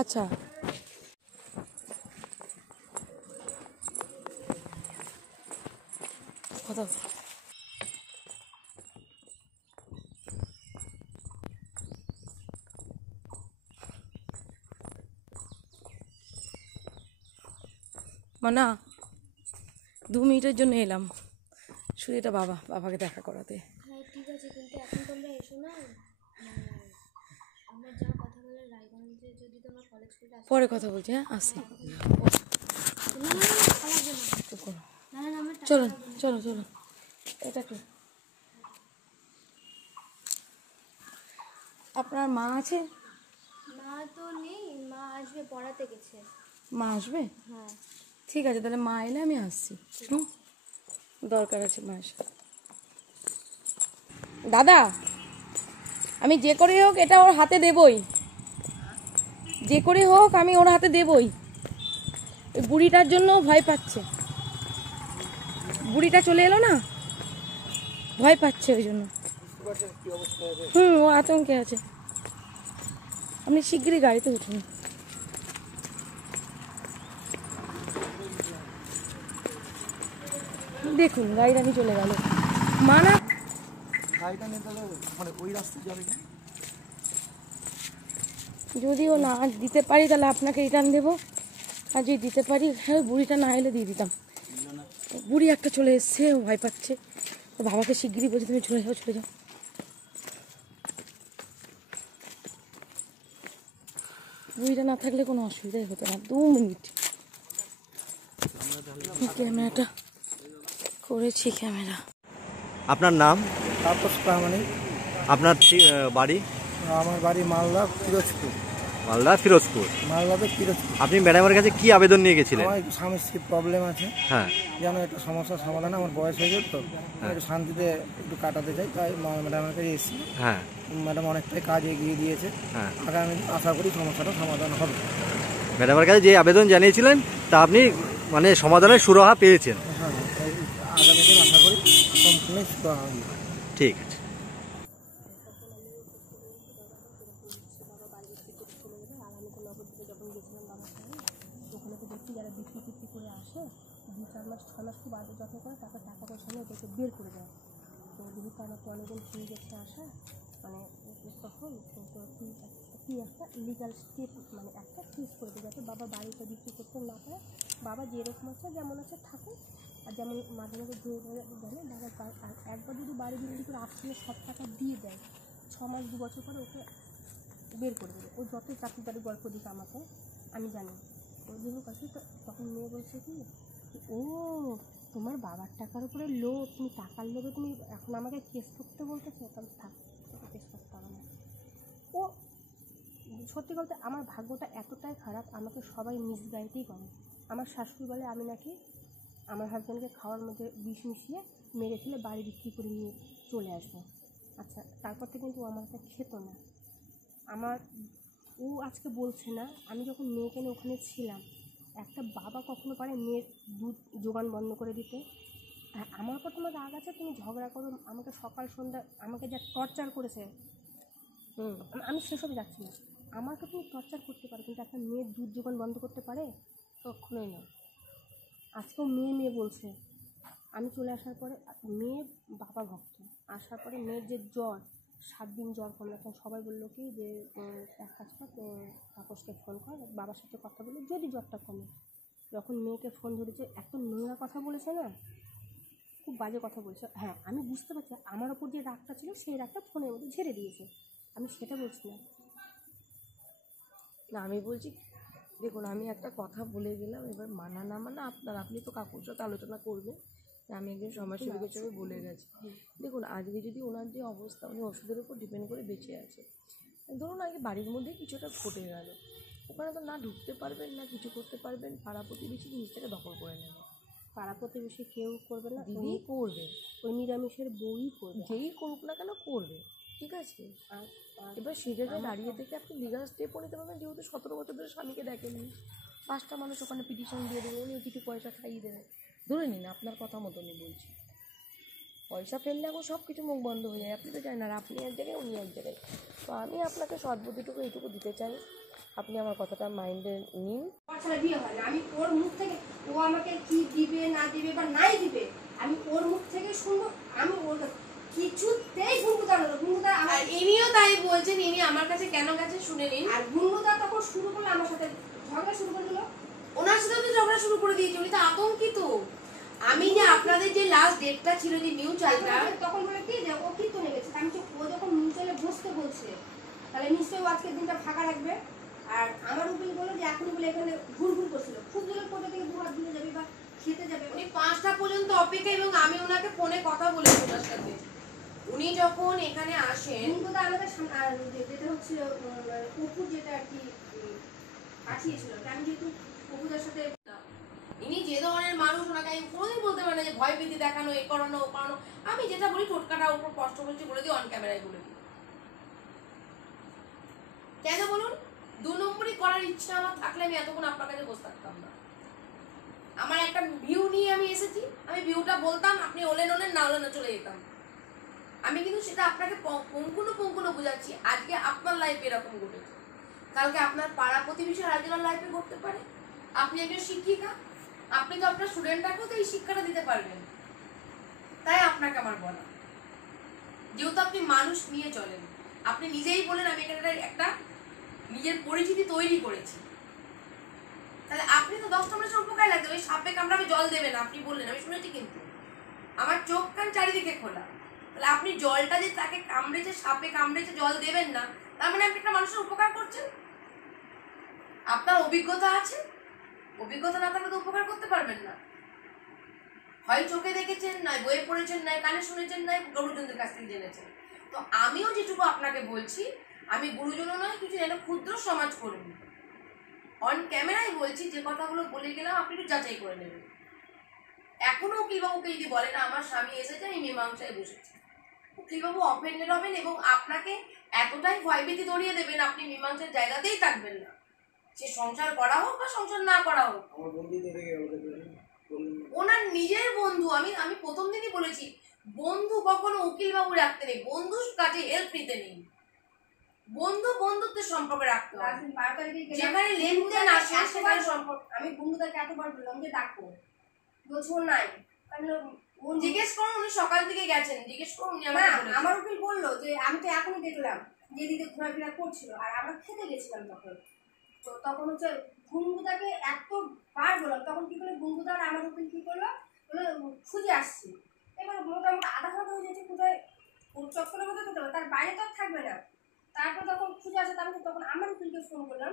আচ্ছা, কথা মানা 2 মিনিটের জন্য এলাম, শুধু এটা বাবাকে দেখা করাতে। হ্যাঁ ঠিক আছে, কিন্তু এখন তোমরা এসো না, আমার যা কথা বলে রায়গঞ্জে যদি তোমার কলেজ স্কুলে আসো। পরে কথা বলছি, হ্যাঁ আসি। চলো চলো চলো। এটা কি আপনার মা আছে? মা তো নেই, মা আসবে, পড়াতে গেছে। মা আসবে? হ্যাঁ ঠিক আছে, তাহলে মা এলে আমি আসছি। দরকার আছে মায়ের সাথে। দাদা, আমি যে করে হোক এটা ওর হাতে দেবই, যে করে হোক আমি ওর হাতে দেবই। ওই বুড়িটার জন্য ভয় পাচ্ছে, বুড়িটা চলে এলো না, ভয় পাচ্ছে ওই জন্য। ও আতঙ্কে আছে। আপনি শিগগিরই গাড়িতে উঠুন। দেখুন গাড়িটা নিয়ে চলে গেল। মানা যদি ও না দিতে পারি তাহলে আপনাকে রিটার্ন দেবো, আর যদি দিতে পারি, হ্যাঁ বুড়িটা না এলে দিয়ে দিতাম। বুড়ি একটা চলে এসছে, ও ভয় পাচ্ছে, তো বাবাকে শিগগিরই বলছি তুমি চলে যাও চলে যাও। বুড়িটা না থাকলে কোনো অসুবিধাই হতো না। 2 মিনিট ক্যামেরাটা করেছি, ক্যামেরা। আপনার নাম? তাপস প্রামাণিক। আপনার বাড়ি? আমার বাড়ি মালদা ফিরোজপুর। মালদা ফিরোজপুর। মালদাতে ফিরোজপুর। আপনি ম্যাডামের কাছে কি আবেদন নিয়ে গেছিলেন? আমার একটু স্বামীর স্ত্রীর প্রবলেম আছে, হ্যাঁ, যেন একটা সমস্যার সমাধান, আমার বয়স হয়ে গেল তো, একটু শান্তিতে একটু কাটাতে চাই, তাই ম্যাডামের কাছে এসেছি। হ্যাঁ, ম্যাডাম অনেকটাই কাজ এগিয়ে দিয়েছে, হ্যাঁ। আগামী আশা করি সমস্যাটা সমাধান হবে। ম্যাডামের কাছে যে আবেদন জানিয়েছিলেন তা আপনি মানে সমাধানের সুরাহা পেয়েছেন? হ্যাঁ, আগামী দিন আশা করি সম্পূর্ণ সুরাহা হবে। ঠিক আছে। ওখানে তো দেখছি যারা বিক্রি টিক্রি করে আসে 2-4 মাস 6 মাস খুব আগে যত্ন করে, তারপর টাকা পয়সা নিয়ে ওদেরকে বের করে দেয়। তো যেহেতু আমাকে অনেকদিন ফ্রি গেছে আসা, মানে তখন কি একটা লিগাল স্টেপ, মানে একটা কেস করে দেয় যাতে বাবা বাড়িতে বিক্রি করতে না পারে। বাবা যেরকম আছে যেমন আছে থাকে, আর যেমন মাঝে মাঝে ধরে ধরে জানে বাবা, আর একবার যদি বাড়ি বিক্রি করে আসলে সব টাকা দিয়ে দেয়, 6 মাস 2 বছর পরে ওকে বের করে দেবে। ও যতই চাকরি বাড়ি গল্প দিকে আমাকে, আমি জানি। তো যেহেতু কাছে তখন মেয়ে বলছে কি, ও তোমার বাবার টাকার উপরে লোভ, তুমি টাকার লোভে তুমি এখন আমাকে কেস করতে বলতেছে, তাহলে থাক কেস করতে হবে না। ও সত্যি বলতে আমার ভাগ্যটা এতটাই খারাপ, আমাকে সবাই মিসগাইডই করে। আমার শাশুড়ি বলে আমি নাকি আমার হাজব্যান্ডকে খাওয়ার মধ্যে বিষ মিশিয়ে মেরে ফেলে বাড়ি বিক্রি করে নিয়ে চলে আসবো। আচ্ছা, তারপর থেকে কিন্তু ও আমার কাছে খেত না। আমার ও আজকে বলছে না, আমি যখন মেয়েকে নিয়ে ওখানে ছিলাম, একটা বাবা কখনো পারে মেয়ের দুধ যোগান বন্ধ করে দিতে? আর আমার উপর তোমার রাগ আছে, তুমি ঝগড়া করো, আমাকে সকাল সন্ধ্যা আমাকে যা টর্চার করেছে, আমি সেসব যাচ্ছি না। আমাকে তুমি টর্চার করতে পারো, কিন্তু একটা মেয়ের দুধ যোগান বন্ধ করতে পারে? কখনোই না। আজকেও মেয়ে বলছে, আমি চলে আসার পরে মেয়ে বাবা ভক্ত, আসার পরে মেয়ের যে জ্বর, 7 দিন জ্বর কমে, তখন সবাই বললো কি যে এক কাজ কর, তাপসকে ফোন কর, বাবার সাথে কথা বলে যদি জ্বরটা কমে। যখন মেয়েকে ফোন ধরেছে, এত নোংরা কথা বলেছে না, খুব বাজে কথা বলছে। হ্যাঁ, আমি বুঝতে পারছি আমার ওপর যে রাগটা ছিল সেই রাগটা ফোনের মধ্যে ঝেড়ে দিয়েছে, আমি সেটা বলছি না। না আমি বলছি, দেখুন আমি একটা কথা বলে গেলাম, এবার মানা না মানা আপনার, আপনি তো কাকুর সাথে আলোচনা করবেন। আমি একজন সমাজসেবী হিসেবে বলে গেছি। দেখুন আজকে যদি ওনার যে অবস্থা, উনি ওষুধের উপর ডিপেন্ড করে বেঁচে আছে, ধরুন আগে বাড়ির মধ্যে কিছু একটা ঘটে গেল, ওখানে তো না ঢুকতে পারবেন না কিছু করতে পারবেন, পাড়া প্রতিবেশী জিনিসটাকে দখল করে নেবে। পাড়া প্রতিবেশী কেউ করবে না, দিদি করবে, ওই নিরামিষের বই করবে, যেই করুক না কেন করবে, ঠিক আছে। এবার সেই জায়গায় দাঁড়িয়ে থেকে আপনি লিগাল স্টেপও নিতে পারবেন, যেহেতু 17 বছর ধরে স্বামীকে দেখেননি, 5টা মানুষ ওখানে পিটিশন দিয়ে দেবে, উনি কিছু পয়সা খাইয়ে দেবে, ধরে নিন আপনার কথা মতো আমি বলছি। পয়সা ফেললে এখন সব কিছু মুখ বন্ধ হয়ে যায়। আপনি তো জানেন, আর আপনি এক জায়গায় উনি এক জায়গায়। তো আমি আপনাকে সদ্বুদ্ধিটুকু এইটুকু দিতে চাই, আপনি আমার কথাটা মাইন্ডে নিন। ছাড়া বিয়ে হয় না। আমি ওর মুখ থেকে, ও আমাকে কি দিবে না দিবে বা নাই দিবে, আমি ওর মুখ থেকে শুনবো। আমি ওর কিছুতেই গুনগুদা আর ইনিও তাই বলছেন, ইনি আমার কাছে কেন গেছে শুনে নিন। আর গুনগুদা তখন শুরু করলো আমার সাথে ঝগড়া শুরু করে দিল। ওনার সাথে তো ঝগড়া শুরু করে দিয়েছে, উনি তো আতঙ্কিত। আমি যে আপনাদের যে লাস্ট ডেটটা ছিল যে মিউচুয়ালটা, তখন বলে কি যে ও কীর্তনে গেছে। আমি তো ও যখন মিউচুয়ালে বসতে বলছে, তাহলে নিশ্চয়ই ও আজকের দিনটা ফাঁকা রাখবে। আর আমার উকিল বললো যে এখনই বলে এখানে ঘুরঘুর করছিল, খুব জোরে কোথা থেকে 2 হাত দূরে যাবে বা খেতে যাবে। উনি 5টা পর্যন্ত অপেক্ষা, এবং আমি ওনাকে ফোনে কথা বলেছি ওনার সাথে। উনি যখন এখানে আসেন, গুনগুদা আমাদের যেটা হচ্ছে অপুর যেটা আর কি পাঠিয়েছিল, আমি যেহেতু অপুদের সাথে ইনি যে ধরনের মানুষ, ওনাকে আমি কোনোদিন বলতে পারি না যে ভয় ভীতি দেখানো, এ করানো ও করানো। আমি যেটা বলি টোটকাটা উপর কষ্ট বলছি বলে দিই, অন ক্যামেরায় বলে দিই। কেন বলুন? 2 নম্বরই করার ইচ্ছা আমার থাকলে আমি এতক্ষণ আপনার কাছে বসে থাকতাম না। আমার একটা ভিউ নিয়ে আমি এসেছি, আমি ভিউটা বলতাম, আপনি ওলেন ওলেন, না ওলেন চলে যেতাম। আমি কিন্তু সেটা আপনাকে পুঙ্খানুপুঙ্খানু বোঝাচ্ছি। আজকে আপনার লাইফে এরকম ঘটেছে, কালকে আপনার পাড়া প্রতিবেশী আরেকজনের লাইফে ঘটতে পারে। আপনি একজন শিক্ষিকা, আপনি তো আপনার স্টুডেন্টটাকেও তো এই শিক্ষাটা দিতে পারবেন। তাই আপনাকে আমার বলা, যেহেতু আপনি মানুষ নিয়ে চলেন, আপনি নিজেই বলেন আমি এখানে একটা নিজের পরিচিতি তৈরি করেছি, তাহলে আপনি তো 10টা মানুষের উপকার লাগবে। ওই সাপে কামড়াবে জল দেবেন আপনি বললেন, আমি শুনেছি, কিন্তু আমার চোখ কান চারিদিকে খোলা। তাহলে আপনি জলটা যে তাকে কামড়েছে, সাপে কামড়েছে, জল দেবেন না, তার মানে আপনি একটা মানুষের উপকার করছেন। আপনার অভিজ্ঞতা আছে, অভিজ্ঞতা না থাকলে তো উপকার করতে পারবেন না। হয় চোখে দেখেছেন, নয় বইয়ে পড়েছেন, নয় কানে শুনেছেন, নয় গুরুজনদের কাছ থেকে জেনেছেন। তো আমিও যেটুকু আপনাকে বলছি, আমি গুরুজনও নয় কিছু, একটা ক্ষুদ্র সমাজ কর্মী। অন ক্যামেরায় বলছি, যে কথাগুলো বলে গেলাম আপনি একটু যাচাই করে নেবেন। এখনো উকিলবাবুকে যদি বলেন আমার স্বামী এসেছে, আমি মীমাংসায় বসেছি, উকিলবাবু অফেন্ডেড হবেন এবং আপনাকে এতটাই ভয়ভীতি ধরিয়ে দেবেন, আপনি মীমাংসার জায়গাতেই থাকবেন না। সে সংসার করা হোক বা সংসার না করা হোক। ওনার নিজের বন্ধু, আমি প্রথম দিনই বলেছি, বন্ধু কখনো উকিলবাবু রাখতে নেই, বন্ধুর কাছে হেল্প নিতে নেই। বন্ধু বন্ধুত্বের সম্পর্কে রাখতে হবে, যেখানে লেনদেন আসে সেখানে সম্পর্ক। আমি বন্ধুদেরকে এতবার বললাম যে ডাকো, বলছো নাই। জিজ্ঞেস করুন, উনি সকাল থেকে গেছেন, জিজ্ঞেস করুন। আমার উকিল বললো যে আমি তো এখনই দেখলাম যে দিদি ঘোরাফেরা করছিল, আর আমরা খেতে গেছিলাম তখন। তো তখন হচ্ছে গুনগুদাকে এতবার বললাম, তখন কি করলো গুনগুদা আর আমার উকিল কি করলো, বলে খুঁজে আসছি। এবার মোটামুটি আধা ঘন্টা হয়ে যাচ্ছে, কোথায় চক্করের মধ্যে করতে হবে, তার বাইরে তো আর থাকবে না। তারপর তখন খুঁজে আসে, তারপর তখন আমার উকিলকে ফোন করলাম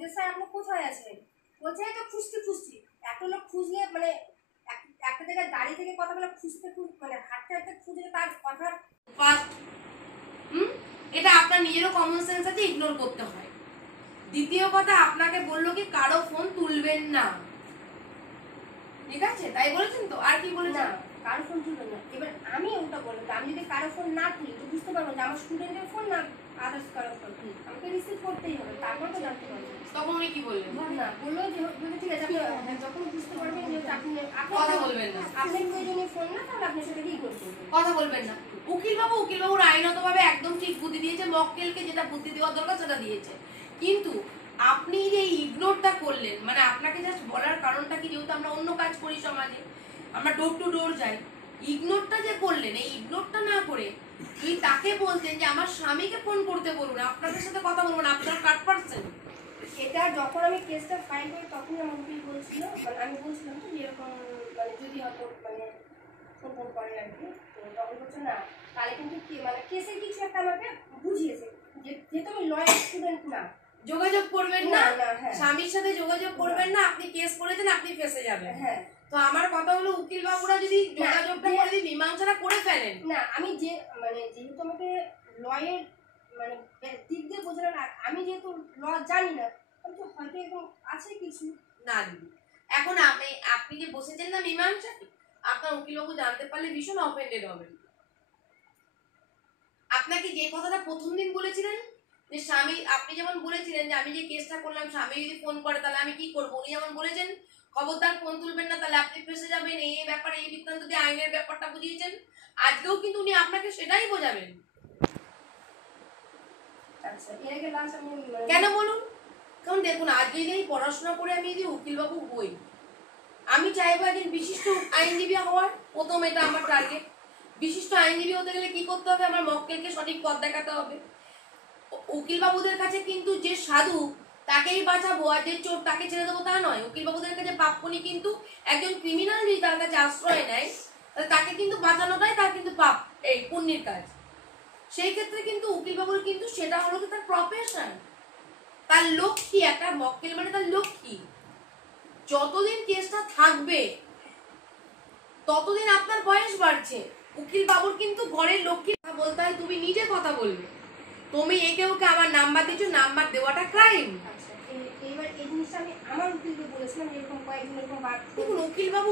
যে স্যার আপনি কোথায় আছেন। বলছে এই তো খুঁজছি। একটা লোক খুঁজলে মানে একটা জায়গায় দাঁড়িয়ে থেকে কথা বলে খুঁজতে মানে হাঁটতে খুঁজলে তার কথা ফার্স্ট, এটা আপনার নিজেরও কমন সেন্স আছে, ইগনোর করতে হয়। দ্বিতীয় কথা, আপনাকে বললো কি কারো ফোন তুলবেন না, ঠিক আছে? তাই বলেছেন তো, আর কি বলেছেন? কারো ফোন তুলবেন না। এবার আমি ওটা বললাম, আমি যদি কারো ফোন না তুলি তো বুঝতে পারবো যে আমার স্টুডেন্টের ফোন না আদার্স কারো ফোন, আমাকে রিসিভ করতেই হবে, তারপর তো জানতে পারবো। তখন উনি কি বললেন? না বললো যে ঠিক আছে, আপনি যখন বুঝতে পারবেন যে আপনি কথা বলবেন না, আপনার প্রয়োজনীয় ফোন না, তাহলে আপনার সাথে কি করবেন, কথা বলবেন না। উকিলবাবুর আইনতভাবে একদম ঠিক বুদ্ধি দিয়েছে, মক্কেলকে যেটা বুদ্ধি দেওয়ার দরকার সেটা দিয়েছে। কিন্তু আপনি যে ইগনোরটা করলেন, মানে আপনাকে জাস্ট বলার কারণটা কি, যেহেতু আমরা অন্য কাজ করি সমাজে, আমরা ডোর টু ডোর যাই, ইগনোরটা যে করলেন, এই ইগনোরটা না করে যদি তাকে বলতেন যে আমার স্বামীকে ফোন করতে বলুন, আপনাদের সাথে কথা বলবেন, আপনার কাট পারছেন। এটা যখন আমি কেসটা ফাইল করি তখনই আমার উকিল বলছিল, মানে আমি বলছিলাম তো এরকম মানে যদি মানে ফোন করে আর কি। তো তখন বলছে না, তাহলে কিন্তু মানে কেসের কিছু একটা আমাকে বুঝিয়েছে, যেহেতু আমি লয়ার স্টুডেন্ট না, যোগাযোগ করবেন না, হ্যাঁ। স্বামীর সাথে যোগাযোগ করবেন না, আপনি কেস করেছেন, আপনি ফেঁসে যাবেন। হ্যাঁ, তো আমার কথা হলো উকিল বাবুরা যদি যোগাযোগটা করে যদি মীমাংসাটা করে ফেলেন না, আমি যে মানে যেহেতু আমাকে লয়ের মানে দিক দিয়ে বোঝানো, আমি যেহেতু ল জানি না, আমি তো হয়তো এরকম আছে কিছু না দিদি। এখন আপনি যে বসেছেন না মীমাংসা, আপনার উকিলবাবু জানতে পারলে ভীষণ অফেন্ডেড হবেন। আপনাকে যে কথাটা প্রথম দিন বলেছিলেন যে স্বামী, আপনি যেমন বলেছিলেন যে আমি যে কেসটা করলাম স্বামী যদি ফোন করে তাহলে আমি কি করবো, উনি যেমন বলেছেন খবরদার ফোন তুলবেন না, তাহলে আপনি ফেসে যাবেন, এই ব্যাপারে এই বৃত্তান্ত দিয়ে আইনের ব্যাপারটা বুঝিয়েছেন। আজকেও কিন্তু উনি আপনাকে সেটাই বোঝাবেন। আচ্ছা এর আগে লাস্ট আমি কেন বলুন? কারণ দেখুন, আজকে যদি আমি পড়াশোনা করে আমি যদি উকিলবাবু হই, আমি চাইবো একজন বিশিষ্ট আইনজীবী হওয়ার। প্রথম এটা আমার টার্গেট। বিশিষ্ট আইনজীবী হতে গেলে কি করতে হবে? আমার মক্কেলকে সঠিক পথ দেখাতে হবে। উকিলবাবুদের কাছে কিন্তু যে সাধু তাকেই বাঁচাবো আর যে চোর তাকে ছেড়ে দেবো তা নয়। উকিলবাবুদের কাছে পাপ্পনি কিন্তু একজন ক্রিমিনাল যদি তার কাছে আশ্রয় নেয়, তাহলে তাকে কিন্তু বাঁচানোটাই তার কিন্তু পাপ, এই পুণ্যের কাজ। সেই ক্ষেত্রে কিন্তু উকিলবাবুর কিন্তু সেটা হলো কি তার প্রফেশন, তার লক্ষ্মী। একটা মক্কেল মানে তার লক্ষ্মী। যতদিন কেসটা থাকবে ততদিন আপনার বয়স বাড়ছে। উকিল বাবুর কিন্তু ঘরের লক্ষ্মী কথা বলতে হয়, তুমি নিজে কথা বলবে। তুমি একে ওকে আমার নাম্বার দিচ্ছ, নাম্বার দেওয়াটা ক্রাইম। আচ্ছা এইবার এই জিনিসটা আমি আমার উকিলকে বলেছিলাম, এরকম কয়েকদিন এরকম দেখুন, উকিল বাবু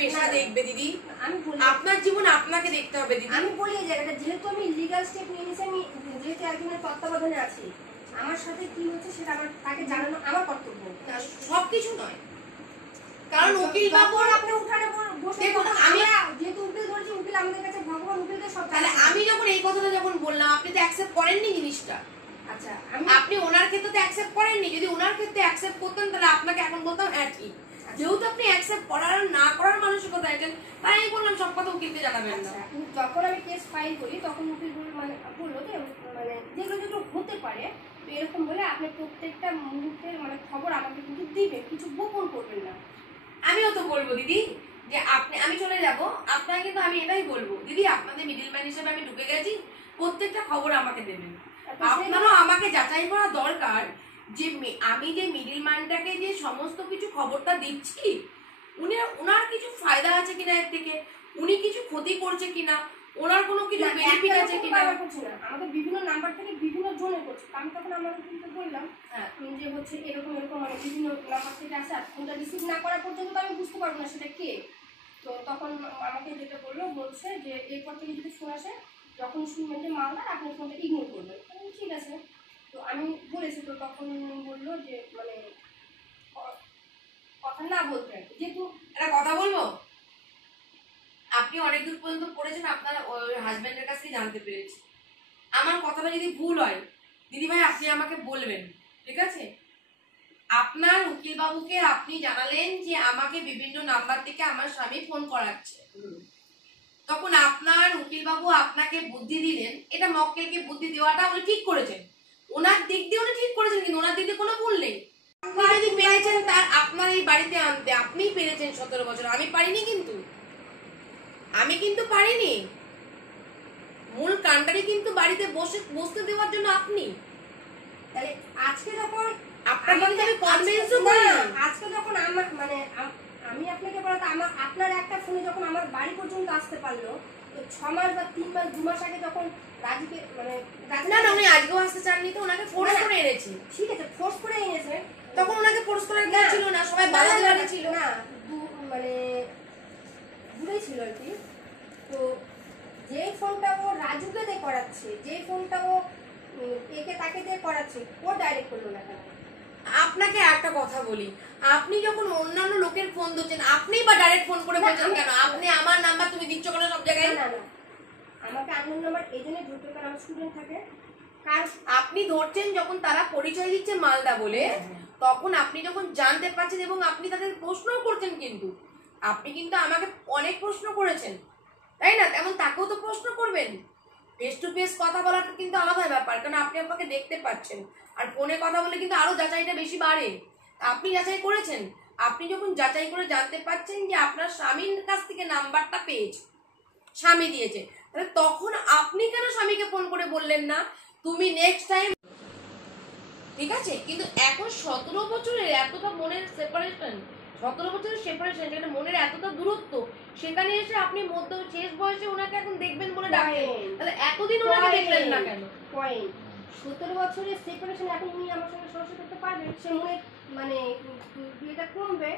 পেশা দেখবে দিদি। আমি বলি আপনার জীবন আপনাকে দেখতে হবে দিদি। আমি বলি এই জায়গাটা, যেহেতু আমি লিগাল স্টেপ নিয়ে নিয়েছি, আমি যেহেতু একজনের তত্ত্বাবধানে আছি, আমার সাথে কি হচ্ছে সেটা আমার তাকে জানানো আমার কর্তব্য। সবকিছু নয়, কারণ উকিল বাবু আপনি উঠানে বসে দেখুন, আমি যেহেতু উকিল ধরেছি, উকিল আমাদের কাছে ভগবান, উকিলকে সব। তাহলে আমি যখন এই কথাটা যখন বললাম, আপনি তো অ্যাকসেপ্ট করেননি জিনিসটা। আচ্ছা আপনি ওনার ক্ষেত্রে তো অ্যাকসেপ্ট করেননি। যদি ওনার ক্ষেত্রে অ্যাকসেপ্ট করতেন তাহলে আপনাকে এখন বলতাম হ্যাঁ ঠিক। যেহেতু আপনি অ্যাকসেপ্ট করার না করার মানসিকতা আছেন, তাই আমি বললাম সব কথা উকিলকে জানাবেন না। যখন আমি কেস ফাইল করি তখন উকিল বললো যে মানে যেগুলো হতে পারে, তো এরকম বলে আপনি প্রত্যেকটা মুহূর্তের মানে খবর আমাকে কিন্তু দিবেন, কিছু গোপন করবেন না। আমিও তো বলবো দিদি যে আমি চলে যাব, আপনাকে কিন্তু আমি এটাই বলবো দিদি, আপনাদের মিডলম্যান হিসেবে আমি ঢুকে গেছি, প্রত্যেকটা খবর আমাকে দেবেন। আপনারও আমাকে যাচাই করা দরকার যে আমি যে মিডলম্যানটাকে যে সমস্ত কিছু খবরটা দিচ্ছি, ওনার কিছু ফায়দা আছে কিনা এর থেকে, উনি কিছু ক্ষতি করছে কিনা, ওনার কোনো কিছু বেনিফিট আছে কিনা। আমাদের বিভিন্ন নাম্বার থেকে বিভিন্ন জনে করছে। আমি তখন আমার কিন্তু বললাম যে হচ্ছে এরকম এরকম মানে বিভিন্ন নাম্বার থেকে আসে, আর ফোনটা রিসিভ না করা পর্যন্ত তো আমি বুঝতে পারবো না সেটা কে। তো তখন আমাকে যেটা বলছে যে এরপর থেকে যদি ফোন আসে, যখন শুনবেন যে মালদার, আপনি ফোনটা ইগনোর করবেন। ঠিক আছে, তো আমি বলেছি। তো তখন বললো যে মানে কথা না বলতে, যেহেতু একটা কথা বলবো, আপনি অনেক দূর পর্যন্ত পড়েছেন, আপনার হাজবেন্ডের কাছ থেকে জানতে পেরেছি। আমার কথাটা যদি ভুল হয় দিদি ভাই আপনি আমাকে বলবেন, ঠিক আছে? আপনার উকিল বাবুকে আপনি জানালেন যে আমাকে বিভিন্ন নাম্বার থেকে আমার স্বামী ফোন করাচ্ছে, তখন আপনার উকিল বাবু আপনাকে বুদ্ধি দিলেন। এটা মক্কেলকে বুদ্ধি দেওয়াটা উনি ঠিক করেছেন, ওনার দিক দিয়ে উনি ঠিক করেছেন, কিন্তু ওনার দিক দিয়ে কোনো ভুল নেই। আপনি যদি পেরেছেন তার আপনার এই বাড়িতে আনতে, আপনিই পেরেছেন 17 বছর, আমি পারিনি। কিন্তু আমি কিন্তু পারিনি। মূল কাণ্ডারি কিন্তু বাড়িতে বসতে দেওয়ার জন্য আপনি। তাহলে আজকে যখন আপনাকে আমি কনভিন্সও করি, আজকে যখন আমার মানে আমি আপনাকে বলতে আপনার একটা ফোনে যখন আমার বাড়ি পর্যন্ত আসতে পারলো, তো 6 মাস বা 3 মাস 2 মাস আগে যখন রাজুকে মানে না উনি আজকেও আসতে চাননি, তো ওনাকে ফোর্স করে এনেছি। ঠিক আছে, ফোর্স করে এনেছে, তখন ওনাকে ফোর্স করার কেউ ছিল না, সবাই বাড়ি ছিল না, মানে দূরেই ছিল আর কি। তো যেই ফোনটা ও রাজুকে দিয়ে করাচ্ছে, যেই ফোনটা ও একে তাকে দিয়ে করাচ্ছে, ও ডাইরেক্ট করলো না কেন? আপনাকে একটা কথা বলি, আপনি যখন অন্যান্য লোকের ফোন দিচ্ছেন, আপনিই বা ডাইরেক্ট ফোন করে বলছেন কেন? আপনি আমার নাম্বার তুমি দিচ্ছ কেন সব জায়গায়? না না, আমাকে আননোন নাম্বার এই জন্য ধরতে, কারণ আমার স্টুডেন্ট থাকে। কারণ আপনি ধরছেন যখন তারা পরিচয় দিচ্ছে মালদা বলে, তখন আপনি যখন জানতে পারছেন এবং আপনি তাদের প্রশ্নও করছেন, কিন্তু আপনি কিন্তু আমাকে অনেক প্রশ্ন করেছেন, তাই না? তেমন তাকেও তো প্রশ্ন করবেন। ফেস টু ফেস কথা বলাটা কিন্তু আলাদা ব্যাপার, কারণ আপনি আমাকে দেখতে পাচ্ছেন, আর ফোনে কথা বলে কিন্তু আরো যাচাইটা বেশি বাড়ে। আপনি যাচাই করেছেন, আপনি যখন যাচাই করে জানতে পারছেন যে আপনার স্বামীর কাছ থেকে নাম্বারটা পেয়েছে, স্বামী দিয়েছে, তাহলে তখন আপনি কেন স্বামীকে ফোন করে বললেন না তুমি নেক্সট টাইম? ঠিক আছে, কিন্তু এখন 17 বছরের এতটা মনের সেপারেশন, 17 বছরের সেপারেশন, যেখানে মনের এতটা দূরত্ব, সেখানে এসে আপনি মধ্য শেষ বয়সে ওনাকে এখন দেখবেন বলে ডাকেন, তাহলে এতদিন ওনাকে দেখলেন না কেন? পয়েন্ট 17 বছরের সেপারেশন, এখন উনি আমার সঙ্গে সংসার করতে পারবেন, সে মনে মানে বিয়েটা কমবে।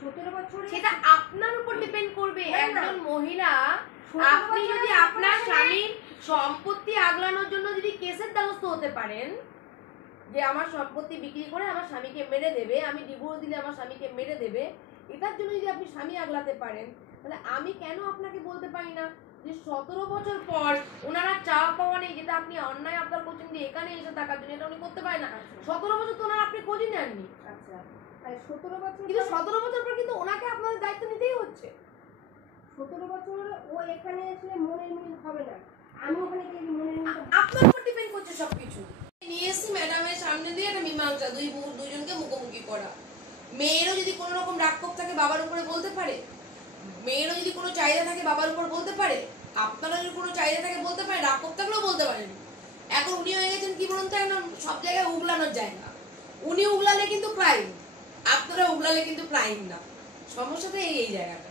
17 বছরে সেটা আপনার উপর ডিপেন্ড করবে। একজন মহিলা, আপনি যদি আপনার স্বামীর সম্পত্তি আগলানোর জন্য যদি কেসের দ্বারস্থ হতে পারেন, যে আমার সম্পত্তি বিক্রি করে আমার স্বামীকে মেরে দেবে, আমি ডিভোর্স দিলে আমার স্বামীকে মেরে দেবে, এটার জন্য যদি আপনি স্বামী আগলাতে পারেন, তাহলে আমি কেন আপনাকে বলতে পারি না যে 17 বছর পর ওনারা চাওয়া পাওয়া নেই, যেটা আপনি অন্যায় আবদার করছেন যে এখানে এসে টাকার জন্য, এটা উনি করতে পারে না। 17 বছর তো ওনারা আপনি খোঁজই নেননি। আচ্ছা, আর 17 বছর কিন্তু 17 বছর পর কিন্তু ওনাকে আপনাদের দায়িত্ব নিতেই হচ্ছে। 17 বছর ও এখানে এসে মনের মিল হবে না, আমি ওখানে গিয়ে মনের মিল আপনার উপর ডিপেন্ড করছে সবকিছু। নিয়ে এসেছি ম্যাডামের সামনে দিয়ে একটা মীমাংসা, দুজনকে মুখোমুখি করা। মেয়েরও যদি কোনো রকম রাক্ষোভ থাকে বাবার উপরে বলতে পারে, মেয়েরও যদি কোনো চাহিদা থাকে বাবার উপর বলতে পারে, আপনারা যদি কোনো চাহিদা থাকে বলতে পারে, রাক্ষোভ থাকলেও বলতে পারেন। এখন উনি হয়ে গেছেন কি বলুন তো, এখন সব জায়গায় উগলানোর জায়গা। উনি উগলালে কিন্তু ক্রাইম, আপনারা উগলালে কিন্তু ক্রাইম না। সমস্যাটা এই জায়গাটা,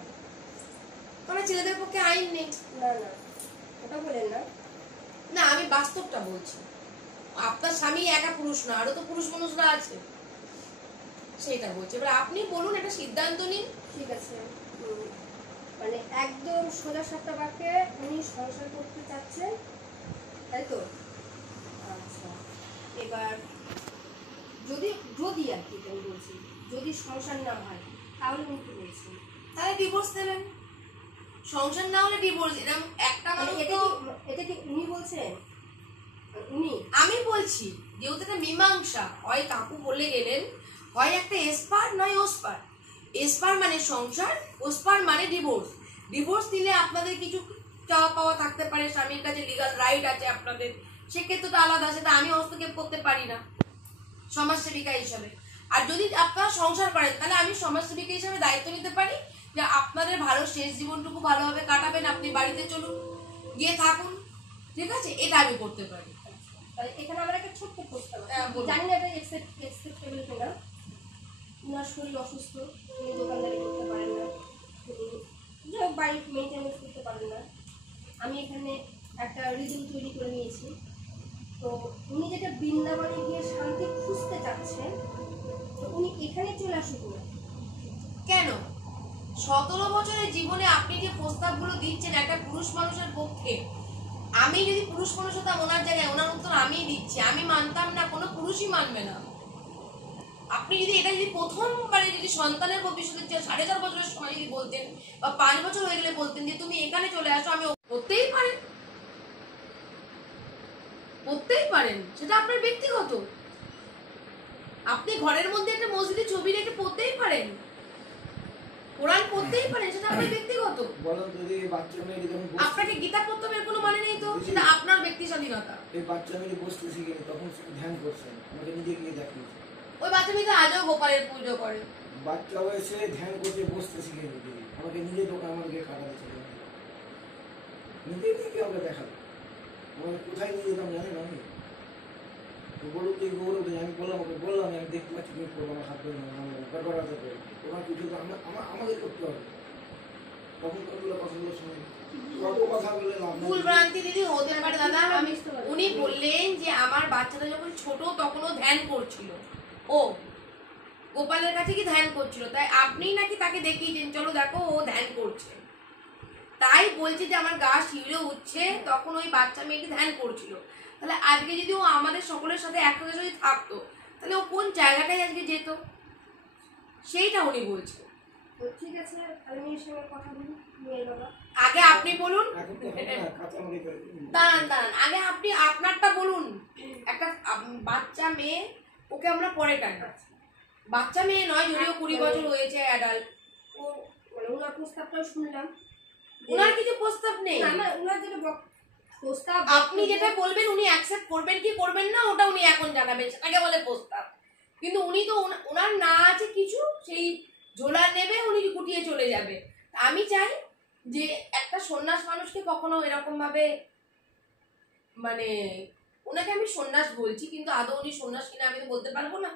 কারণ ছেলেদের পক্ষে আইন নেই। না না ওটা বলেন না। না, আমি বাস্তবটা বলছি। আপনার স্বামী একা পুরুষ না, আরো তো পুরুষ মানুষরা আছে, সেটা বলছি। এবার আপনি বলুন, একটা সিদ্ধান্ত নিন। ঠিক আছে, মানে একদম সোজা সাপটা বাক্যে উনি সংসার করতে চাচ্ছেন, তাই তো? আচ্ছা, এবার যদি যদি আর কি আমি বলছি, যদি সংসার না হয় তাহলে উনি কি বলছেন? তাহলে ডিভোর্স দেবেন। সংসার না হলে ডিভোর্স। এরকম একটা মানে মানুষ এটা তো, কি এটা কি উনি বলছেন? উনি আমি বলছি যেহেতু একটা মীমাংসা, হয় কাকু বলে গেলেন, হয় একটা এসপার নয় ওসপার। এসপার মানে সংসার, ওসপার মানে ডিভোর্স। ডিভোর্স দিলে আপনাদের কিছু চাওয়া পাওয়া থাকতে পারে, স্বামীর কাছে লিগাল রাইট আছে আপনাদের, সেক্ষেত্রে তো আলাদা, সেটা আমি হস্তক্ষেপ করতে পারি না সমাজসেবিকা হিসাবে। আর যদি আপনারা সংসার করেন, তাহলে আমি সমাজসেবিকা হিসাবে দায়িত্ব নিতে পারি যে আপনাদের ভালো শেষ জীবনটুকু ভালোভাবে কাটাবেন, আপনি বাড়িতে চলুন, গিয়ে থাকুন, ঠিক আছে, এটা আমি করতে পারি। তাই এখানে আমার একটা ছোট্ট প্রস্তাব আছে, হ্যাঁ, বলুন। জানি না এটা অ্যাকসেপ্টেবল কিনা। ওনার শরীর অসুস্থ, উনি দোকানদারি করতে পারেন না, যাই বাড়ি মেনটেনেন্স করতে পারেন না। আমি এখানে একটা রিজন তৈরি করে নিয়েছি। তো উনি যেটা বৃন্দাবনে গিয়ে শান্তি খুঁজতে চাচ্ছেন, তো উনি এখানে চলে আসুক না। কেন? 17 বছরের জীবনে আপনি যে প্রস্তাবগুলো দিচ্ছেন একটা পুরুষ মানুষের পক্ষে, আমি যদি পুরুষ মানুষ হতাম ওনার জায়গায়, ওনার উত্তর আমিই দিচ্ছি। আমি মানতাম না, কোনো পুরুষই মানবে না। আপনি যদি এটা যদি প্রথমবারে যদি সন্তানের ভবিষ্যতে 4.5 বছরের সময় যদি বলতেন, বা 5 বছর হয়ে গেলে বলতেন যে তুমি এখানে চলে আসো, আমি করতেই পারেন, করতেই পারেন, সেটা আপনার ব্যক্তিগত। আপনি ঘরের মধ্যে একটা মসজিদে ছবি রেখে পড়তেই পারেন, কোরআন পড়তেই পারেন, সেটা আপনার ব্যক্তিগত। বলেন যদি বাচ্চা মেয়ে যখন আপনাকে গীতা পড়তে হবে এর কোনো মানে নেই তো, সেটা আপনার ব্যক্তি স্বাধীনতা। এই বাচ্চা মেয়ে বসতে শিখেনি, তখন ধ্যান করছেন, আমাকে নিজে গিয়ে দেখিয়েছে। ওই বাচ্চা মেয়েটা আজও গোপালের পুজো করে। বাচ্চা হয়েছে ধ্যান করছে, বসতে শিখেনি, আমাকে নিজে দোকান আমার গিয়ে কাটাতে ছিল, নিজে গিয়ে আমাকে দেখালো। আমাকে কোথায় নিয়ে যেতাম জানেন আমি? বলুন তুই গৌরব, আমি বললাম ওকে, বললাম আমি দেখতে পাচ্ছি তুমি করবো, আমার হাত ধরে ব্যাপার আছে, তোমার কিছু তো আমাদের করতে হবে। তখন কতগুলো কথাগুলো শুনি, কত কথা বলে ভুল ভ্রান্তি দিদি হতে পারে দাদা। আমি উনি বললেন যে আমার বাচ্চাটা যখন ছোট তখনও ধ্যান করছিল, ও গোপালের কাছে কি ধ্যান করছিল, তাই আপনি নাকি তাকে দেখিয়েছেন চলো দেখো ও ধ্যান করছে, তাই বলছে যে আমার গা শিউরে উঠছে, তখন ওই বাচ্চা মেয়েটি ধ্যান করছিল। তাহলে আজকে যদি ও আমাদের সকলের সাথে একসাথে যদি থাকতো, তাহলে ও কোন জায়গাটায় আজকে যেত, সেইটা উনি বলছে। তো ঠিক আছে, আমি মেয়ের সঙ্গে কথা বলি, মেয়ের বাবা। আগে আপনি বলুন, দাঁড়ান দাঁড়ান, আগে আপনি আপনারটা বলুন। একটা বাচ্চা মেয়ে, ওকে আমরা পরে টাকা, বাচ্চা মেয়ে নয়, যদিও 20 বছর হয়েছে, অ্যাডাল্ট। ও মানে ওনার প্রস্তাবটাও শুনলাম, ওনার কিছু প্রস্তাব নেই। না না, ওনার যেটা প্রস্তাব, আপনি যেটা বলবেন উনি অ্যাকসেপ্ট করবেন কি করবেন না, ওটা উনি এখন জানাবেন, সেটাকে বলে প্রস্তাব। কিন্তু উনি তো ওনার না আছে কিছু, সেই ঝোলা নেবে, উনি গুটিয়ে চলে যাবে। আমি চাই যে একটা সন্ন্যাস মানুষকে কখনো এরকম ভাবে, মানে ওনাকে আমি সন্ন্যাস বলছি, কিন্তু আদৌ উনি সন্ন্যাস কিনা আমি তো বলতে পারবো না,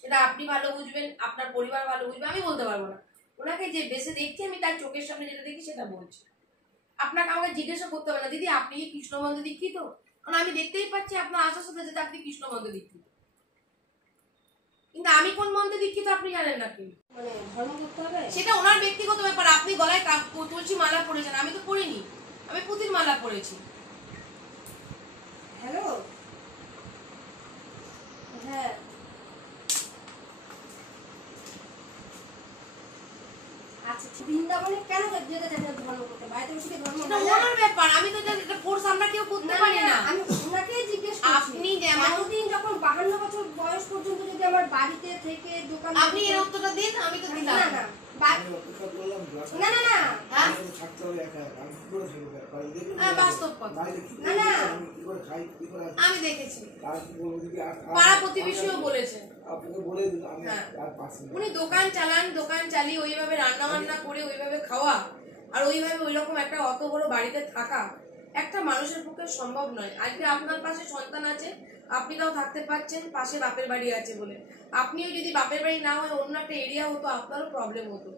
সেটা আপনি ভালো বুঝবেন, আপনার পরিবার ভালো বুঝবে, আমি বলতে পারবো না। ওনাকে যে বেশি দেখছি আমি, তার চোখের সামনে যেটা দেখি সেটা বলছি। আপনাকে আমাকে জিজ্ঞাসা করতে হবে না দিদি আপনি কি কৃষ্ণ মন্দির দীক্ষিত, কারণ আমি দেখতেই পাচ্ছি আপনার আসার সাথে যেটা আপনি কৃষ্ণ মন্দির দীক্ষিত, কিন্তু আমি কোন মন্দির দীক্ষিত আপনি জানেন না কি, মানে ধর্ম করতে হবে, সেটা ওনার ব্যক্তিগত ব্যাপার। আপনি গলায় তুলসী মালা পরেছেন, আমি তো পরিনি, আমি পুঁতির মালা পরেছি। হ্যালো, আচ্ছা বৃন্দাবনে কেন যেতে চাইছেন ধর্ম করতে? বাড়িতে বসে ধর্ম এটা ওনার ব্যাপার, আমি তো এটা ফোর্স আমরা কেউ করতে পারি না। আমি ওনাকেই জিজ্ঞেস করছি, আপনি যেমন এতদিন যখন 52 বছর বয়স পর্যন্ত যদি আমার বাড়িতে থেকে দোকান আপনি এর উত্তরটা দিন, আমি তো দিলাম না না আমি অপেক্ষা করলাম না না না হ্যাঁ আমি থাকতে হবে একা একা। আমি কি করে থাকবো বাড়ি দেখুন হ্যাঁ, বাস্তব কথা। বাইরে কি না, না। আমি কি করে খাই কি করে আসি? আমি দেখেছি, আর কি বলবো দিদি পাড়া প্রতিবেশীও বলেছে। আপনাকে বলে দিল আমি হ্যাঁ। আর পারছি না। উনি দোকান চালান, দোকান চালিয়ে ওইভাবে রান্না বান্না করে ওইভাবে খাওয়া আর ওইভাবে ওইরকম একটা অত বড় বাড়িতে থাকা একটা মানুষের পক্ষে সম্ভব নয়। আজকে আপনার পাশে সন্তান আছে, আপনি তাও থাকতে পারছেন, পাশে বাপের বাড়ি আছে বলে। আপনিও যদি বাপের বাড়ি না হয় অন্য একটা এরিয়া হতো, আপনারও প্রবলেম হতো।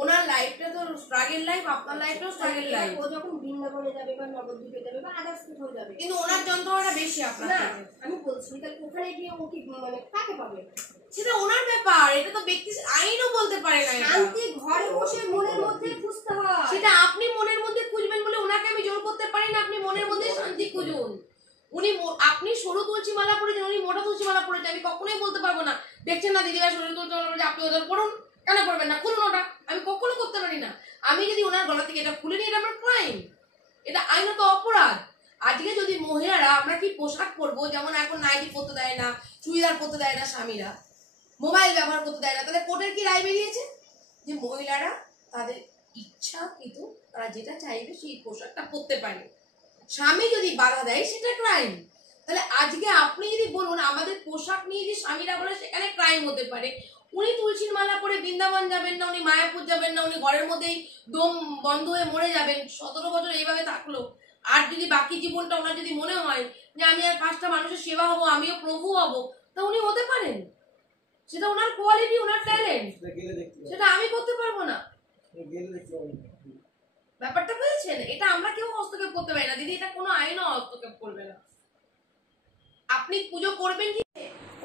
ওনার লাইফটা তো স্ট্রাগল লাইফ, আপনার লাইফটাও স্ট্রাগল লাইফ। ও যখন বৃন্দাবনে যাবে বা নবদ্বীপে যাবে বা আদার্স কোথাও যাবে, কিন্তু ওনার যন্ত্রণাটা বেশি আপনার না থেকে। আমি বলছি তাহলে ওখানে গিয়ে ও কি মানে কাকে পাবে? সেটা ওনার ব্যাপার, এটা তো ব্যক্তি আইনও বলতে পারে না এটা। শান্তি ঘরে বসে মনের মধ্যে খুঁজতে হয়। সেটা আপনি মনের মধ্যে খুঁজবেন বলে ওনাকে আমি জোর করতে পারি না। আপনি মনের মধ্যে শান্তি খুঁজুন। আপনি সরু তুলসী মালা পরেছেন, উনি মোটা তুলসী মালা পরেছেন, আমি কখনোই বলতে পারবো না দেখছেন না দিদিরা সরু তুলসী মালা পরেছে আপনি ওদের পড়ুন, কেন করবেন না, খুলুন ওটা, আমি কখনো করতে পারি না। আমি যদি ওনার গলা থেকে এটা খুলে নিই, এটা আমার ক্রাইম, এটা আইনত অপরাধ। আজকে যদি মহিলারা আমরা কি পোশাক পরবো, যেমন এখন নাইটি পরতে দেয় না, চুড়িদার পরতে দেয় না স্বামীরা, মোবাইল ব্যবহার করতে দেয় না, তাহলে কোর্টের কি রায় বেরিয়েছে যে মহিলারা তাদের ইচ্ছা কিন্তু তারা যেটা চাইবে সেই পোশাকটা পরতে পারে। স্বামী যদি বাধা দেয় সেটা ক্রাইম। তাহলে আজকে আপনি যদি বলুন আমাদের পোশাক নিয়ে যে স্বামীরা বলে সেখানে ক্রাইম হতে পারে, উনি তুলসীর মালা পরে বৃন্দাবন যাবেন না, উনি মায়াপুর যাবেন না, উনি ঘরের মধ্যেই দম বন্ধ হয়ে মরে যাবেন, 17 বছর এইভাবে থাকলো। আর যদি বাকি জীবনটা ওনার যদি মনে হয় যে আমি আর 5টা মানুষের সেবা হবো, আমিও প্রভু হব, তা উনি হতে পারেন। সেটা ওনার কোয়ালিটি, ওনার ট্যালেন্ট, সেটা গেলে দেখতে পাবো। সেটা আমি করতে পারবো না। গেলে দেখতে পাবো। ব্যাপারটা বুঝছেন? এটা আমরা কেউ হস্তক্ষেপ করতে পারি না দিদি, এটা কোনো আইনও হস্তক্ষেপ করবে না। আপনি পুজো করবেন কি,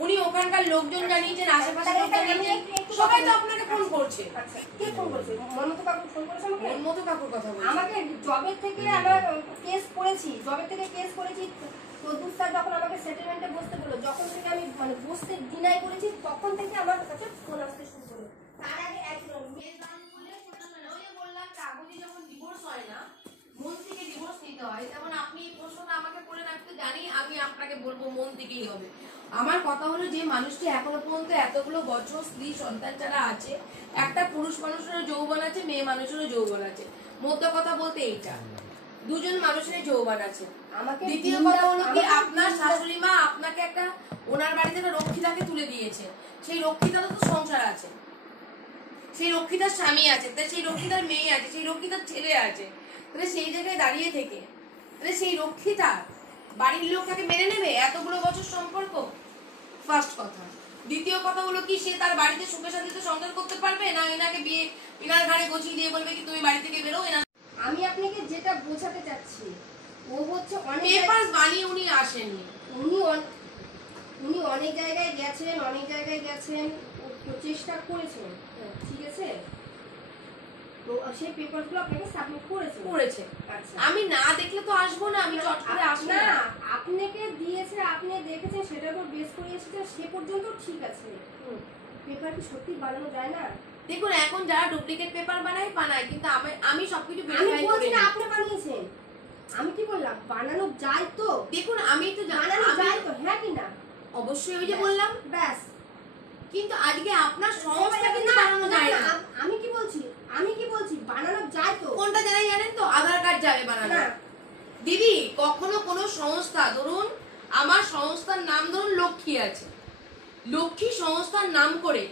উনি ওখানকার লোকজন জানিয়েছেন, আশেপাশের লোকজন জানিয়েছেন, সবাই তো আপনাকে ফোন করছে। আচ্ছা কে ফোন করেছে? মমতা কাকু ফোন করেছে আমাকে? মতো কাকুর কথা বলছি। আমাকে জবের থেকে আমরা কেস করেছি, জবের থেকে কেস করেছি। প্রদুর স্যার যখন আমাকে সেটেলমেন্টে বসতে বললো, যখন থেকে আমি মানে বসতে ডিনাই করেছি, তখন থেকে আমার কাছে ফোন আসতে শুরু করলো। তার আগে একজন কাগজে যখন ডিভোর্স হয় না, মন থেকে ডিভোর্স নিতে হয়, তেমন আপনি এই প্রশ্নটা আমাকে বলে রাখতে জানি, আমি আপনাকে বলবো মন থেকেই হবে। আমার কথা হলো যে মানুষটি এখনো পর্যন্ত এতগুলো বছর স্ত্রী সন্তান যারা আছে, একটা পুরুষ মানুষেরও যৌবন আছে, মেয়ে মানুষেরও যৌবন আছে, মধ্য কথা বলতে এইটা দুজন মানুষের যৌবন আছে। আমাকে দ্বিতীয় কথা হলো কি, আপনার শাশুড়ি মা আপনাকে একটা ওনার বাড়িতে একটা রক্ষিতাকে তুলে দিয়েছে, সেই রক্ষিতারও তো সংসার আছে, সেই রক্ষিতার স্বামী আছে, তাই সেই রক্ষিতার মেয়ে আছে, সেই রক্ষিতার ছেলে আছে। তাহলে সেই জায়গায় দাঁড়িয়ে থেকে তাহলে সেই রক্ষিতা বাড়ির লোক তাকে মেনে নেবে এতগুলো বছর সম্পর্ক? ফার্স্ট কথা। দ্বিতীয় কথা হলো কি, সে তার বাড়িতে সুখে শান্তিতে সংসার করতে পারবে না? এনাকে বিয়ে এনার ঘাড়ে গছিয়ে দিয়ে বলবে কি তুমি বাড়ি থেকে বেরো। আমি আপনাকে যেটা বোঝাতে চাচ্ছি, ও হচ্ছে অনেক পেপারস বানিয়ে উনি আসেনি, উনি অনেক জায়গায় গেছেন, চেষ্টা করেছেন, ঠিক আছে? তো সেই পেপারগুলো আপনাকে সাবমিট করেছে। আচ্ছা আমি না দেখলে তো আসবো না, আমি চট করে আসবো না, না। আপনাকে দিয়েছে, আপনি দেখেছেন, সেটার উপর বেস করে এসেছেন, সে পর্যন্ত ঠিক আছে। পেপার কি সত্যি বানানো যায় না? দেখুন এখন যারা ডুপ্লিকেট পেপার বানায়, কিন্তু আমি সবকিছু আমি ভেরিফাই বলছি করে না আপনি বানিয়েছেন, আমি কি বললাম বানানো যায় তো? দেখুন আমি তো বানানো যায় তো, হ্যাঁ কি না? অবশ্যই ওই যে বললাম, ব্যাস। কিন্তু আজকে আপনার সংস্থা কিন্তু বানানো যায় না। আমি কি বলছি বানানো যায় তো। কোনটা জানাই জানেন তো? আধার কার্ড যাবে বানানো। দিদি কখনো কোনো সংস্থা, ধরুন আমার সংস্থার নাম ধরুন লক্ষ্মী আছে, লক্ষ্মী সংস্থার নাম করে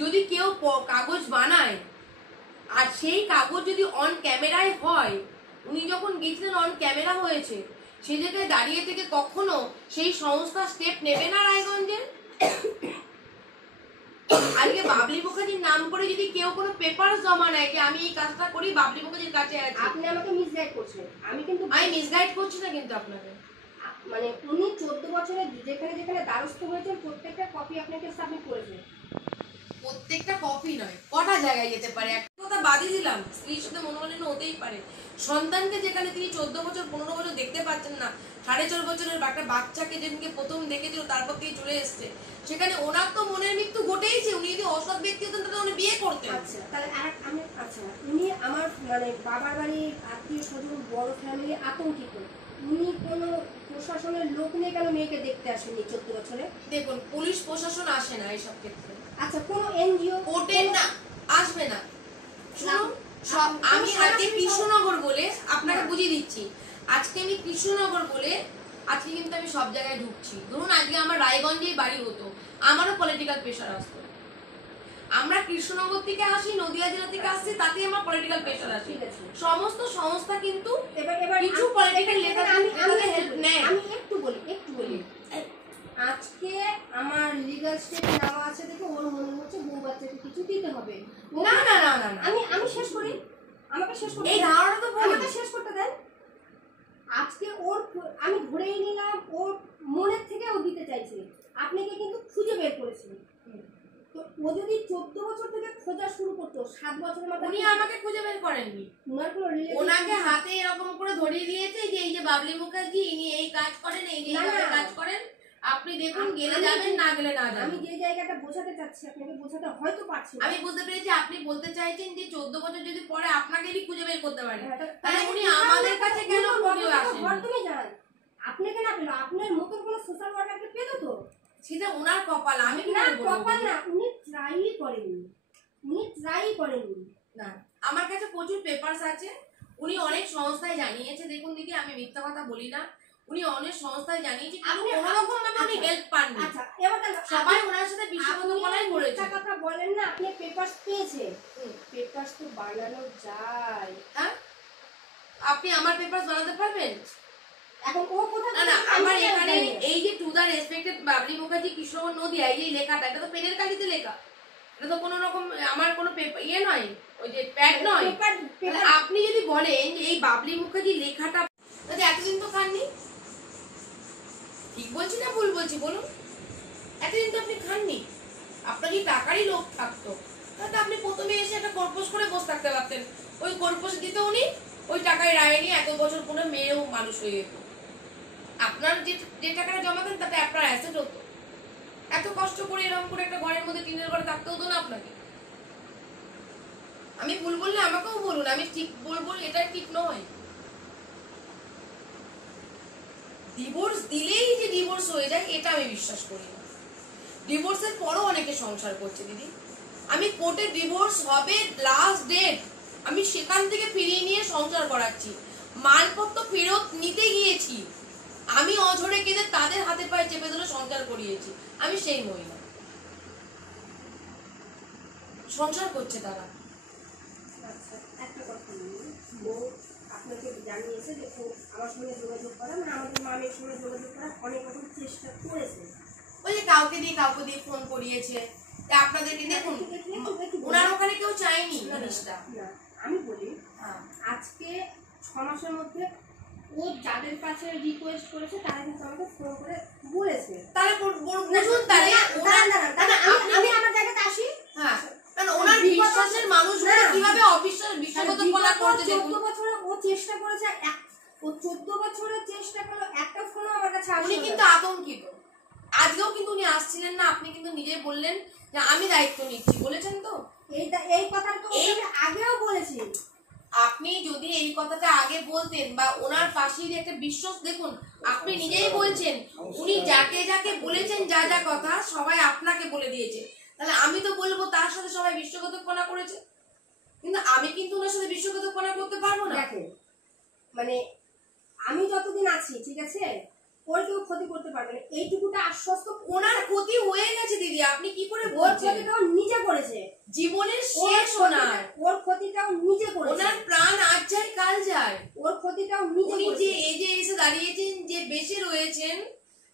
যদি কেউ কাগজ বানায় আর সেই কাগজ যদি অন ক্যামেরায় হয়, উনি যখন গেছিলেন অন ক্যামেরা হয়েছে, সেই জায়গায় দাঁড়িয়ে থেকে কখনো সেই সংস্থা স্টেপ নেবে না রায়গঞ্জের? আজকে বাবলি মুখার্জির নাম করে যদি কেউ কোনো পেপার জমা নেয় যে আমি এই কাজটা করি, বাবলি মুখার্জির কাছে আছে, আপনি আমাকে মিসগাইড করছেন। আমি মিসগাইড করছি না কিন্তু আপনাকে, মানে উনি 14 বছরে যেখানে দ্বারস্থ হয়েছেন প্রত্যেকটা কপি আপনাকে সাবমিট করেছে। প্রত্যেকটা কপি নয়, কটা জায়গায় যেতে পারে। একটা কথা বাদই দিলাম, স্ত্রীর সাথে মনোমালিন্য হতেই পারে। সন্তানকে যেখানে তিনি 14 বছর 15 বছর দেখতে পাচ্ছেন না, 4.5 বছরের একটা বাচ্চাকে যেদিনকে প্রথম দেখেছিল তারপর থেকে চলে এসছে, সেখানে ওনার তো মনের মৃত্যু ঘটেইছে। উনি যদি অসৎ ব্যক্তি হতেন তাহলে উনি বিয়ে করতেন। আচ্ছা তাহলে আমি আচ্ছা উনি আমার মানে বাবার বাড়ির আত্মীয় স্বজন বড় ফ্যামিলি আতঙ্কিত, উনি কোনো প্রশাসনের লোক নিয়ে কেন মেয়েকে দেখতে আসেননি 14 বছরে? দেখুন, পুলিশ প্রশাসন আসে না এইসব ক্ষেত্রে। আচ্ছা কোনো এনজিও কোর্টের না আসবে না। শুনুন, আমি আজকে কৃষ্ণনগর বলে আপনাকে বুঝিয়ে দিচ্ছি, আজকে আমি কৃষ্ণনগর বলে আজকে কিন্তু আমি সব জায়গায় ঢুকছি। ধরুন আজকে আমার রায়গঞ্জেই বাড়ি হতো, আমারও পলিটিক্যাল প্রেশার আসতো। আমরা কৃষ্ণনগর থেকে আসি, নদিয়া জেলা থেকে আসছি, তাতেই আমার পলিটিক্যাল প্রেশার আসে। সমস্ত সংস্থা কিন্তু কিছু পলিটিক্যাল লেখা হেল্প নেয়। আমি একটু বলি আজকে আমার লিগ্যাল স্টেপ নেওয়া আছে দেখে ওর মনে হচ্ছে বউ বাচ্চাকে কিছু দিতে হবে। না না না না না, আমি শেষ করি, আমাকে শেষ করতে এই ধারণা তো আমাকে শেষ করতে দেন। আজকে ওর আমি ধরেই নিলাম ওর মনের থেকে ও দিতে চাইছে, আপনাকে কিন্তু খুঁজে বের করেছিল। তো ও যদি 14 বছর থেকে খোঁজা শুরু করতো 7 বছরের মাথায়, উনি আমাকে খুঁজে বের করেননি। ওনার কোনো ওনাকে হাতে এরকম করে ধরিয়ে দিয়েছে যে এই যে বাবলি মুখার্জি, ইনি এই কাজ করেন, এই যে এইভাবে কাজ করেন, আপনি দেখুন, গেলে যাবেন, না গেলে না যাবেন। আমি যে জায়গাটা বোঝাতে চাচ্ছি আপনাকে বোঝাতে হয়তো পারছি না। আমি বুঝতে পেরেছি আপনি বলতে চাইছেন যে 14 বছর যদি পরে আপনাকেই খুঁজে বের করতে পারেন, হ্যাঁ, তাহলে উনি আমাদের কাছে কেন খুঁজে আসেন? তুমি জানেন আপনাকে না পেলো, আপনার মতন কোনো সোশ্যাল ওয়ার্কারকে পেতো তো, সেটা ওনার কপাল, আমি কি না বলবো? কপাল না, উনি ট্রাই করেননি। না, আমার কাছে প্রচুর পেপারস আছে, উনি অনেক সংস্থায় জানিয়েছে। দেখুন দিদি, আমি মিথ্যা কথা বলি না, উনি অনেক সংস্থায় জানিয়েছে, কিন্তু কোনোরকম ভাবে উনি হেল্প পাননি। আচ্ছা এবার সবাই ওনার সাথে বিশ্ববিদ্যালয় করেছে। একটা কথা বলেন না, আপনি পেপারস পেয়েছে, পেপারস তো বানানো যায়। হ্যাঁ, আপনি আমার পেপারস বানাতে পারবেন? এখন ও কোথায়? না না, আমার এখানে এই যে to the respected Babli Mukherjee Krishnanagar Nadia, এই যে লেখাটা, এটা তো পেনের কালিতে লেখা, এটা তো কোনো রকম আমার কোনো ইয়ে নয়, ওই যে প্যাড নয়। আপনি যদি বলেন যে এই বাবলি মুখার্জি লেখাটা, তাহলে এতদিন তো খাননি। ঠিক বলছি না ভুল বলছি বলুন? এতদিন তো আপনি খাননি। আপনার যদি টাকারই লোভ থাকতো তাহলে আপনি প্রথমে এসে একটা কর্পোস করে বসে থাকতে পারতেন, ওই কর্পোস দিত উনি, ওই টাকায় রায় নিয়ে এত বছর কোনো মেয়েও মানুষ হয়ে যেত। আপনার যে টাকাটা জমাতেন তাতে আপনার অ্যাসেট হতো। এত কষ্ট করে এরকম করে একটা ঘরের মধ্যে টিনের ঘরে থাকতে হতো না আপনাকে। আমি ভুল বললে আমাকেও বলুন, আমি ঠিক বলবো এটা ঠিক নয়। ডিভোর্স দিলেই যে ডিভোর্স হয়ে যায় এটা আমি বিশ্বাস করি না। ডিভোর্সের পরও অনেকে সংসার করছে দিদি। আমি কোর্টে ডিভোর্স হবে লাস্ট ডেট, আমি সেখান থেকে ফিরিয়ে নিয়ে সংসার করাচ্ছি, মালপত্র ফেরত নিতে গিয়েছি, আমি অঝরে কেঁদে তাদের হাতে পায়ে চেপে ধরে সংসার করিয়েছি। আমি সেই মহিলা, সংসার করছে তারা। আচ্ছা একটা কথা ও আপনাকে জানিয়েছে যে ও আমার সঙ্গে যোগাযোগ করা, মানে আমাদের মামের সঙ্গে যোগাযোগ করা অনেক রকম চেষ্টা করেছে। ওই যে কাউকে দিয়ে ফোন করিয়েছে, আপনাদেরকে দেখুন, ওনার ওখানে কেউ চায়নি জিনিসটা। আমি বলি আজকে 6 মাসের মধ্যে ও যাদের কাছে রিকোয়েস্ট করেছে তারা কিন্তু আমাকে ফোন করে বলেছে। তাহলে বুঝুন, তাহলে আমি আমার জায়গাতে আসি। হ্যাঁ, কারণ ওনার বিশ্বাসের মানুষগুলো কিভাবে বিশ্বাসঘাতকতা করতে, 14 বছরে ও চেষ্টা করেছে, ও 14 বছরের চেষ্টা করলো, একটা ফোনও আমার কাছে আসেনি। উনি কিন্তু আতঙ্কিত। আজকেও কিন্তু উনি আসছিলেন না, আপনি কিন্তু নিজেই বললেন যে আমি দায়িত্ব নিচ্ছি, বলেছেন তো? এই কথাটা তো আগেও বলেছি। আপনি যদি এই কথাটা আগে বলতেন বা ওনার পাশে একটা বিশ্বাস, দেখুন আপনি নিজেই বলছেন উনি যাকে যাকে বলেছেন যা যা কথা সবাই আপনাকে বলে দিয়েছে, তাহলে আমি তো বলবো তার সাথে সবাই বিশ্বাসঘাতকতা করেছে, কিন্তু আমি কিন্তু ওনার সাথে বিশ্বাসঘাতকতা করতে পারবো না। দেখেন মানে আমি যতদিন আছি ঠিক আছে, ওর কেউ ক্ষতি করতে পারবে না, এইটুকুটা আশ্বস্ত। ওনার ক্ষতি হয়ে গেছে দিদি, আপনি কি করে ওর বলছেন? ক্ষতিটাও নিজে করেছে, জীবনের শেষ ওর ক্ষতিটাও নিজে করেছে, ওনার প্রাণ আজ যায় কাল যায়, ওর ক্ষতিটাও নিজে উনি করেছে। যে এই যে এসে দাঁড়িয়েছেন, যে বেঁচে রয়েছেন,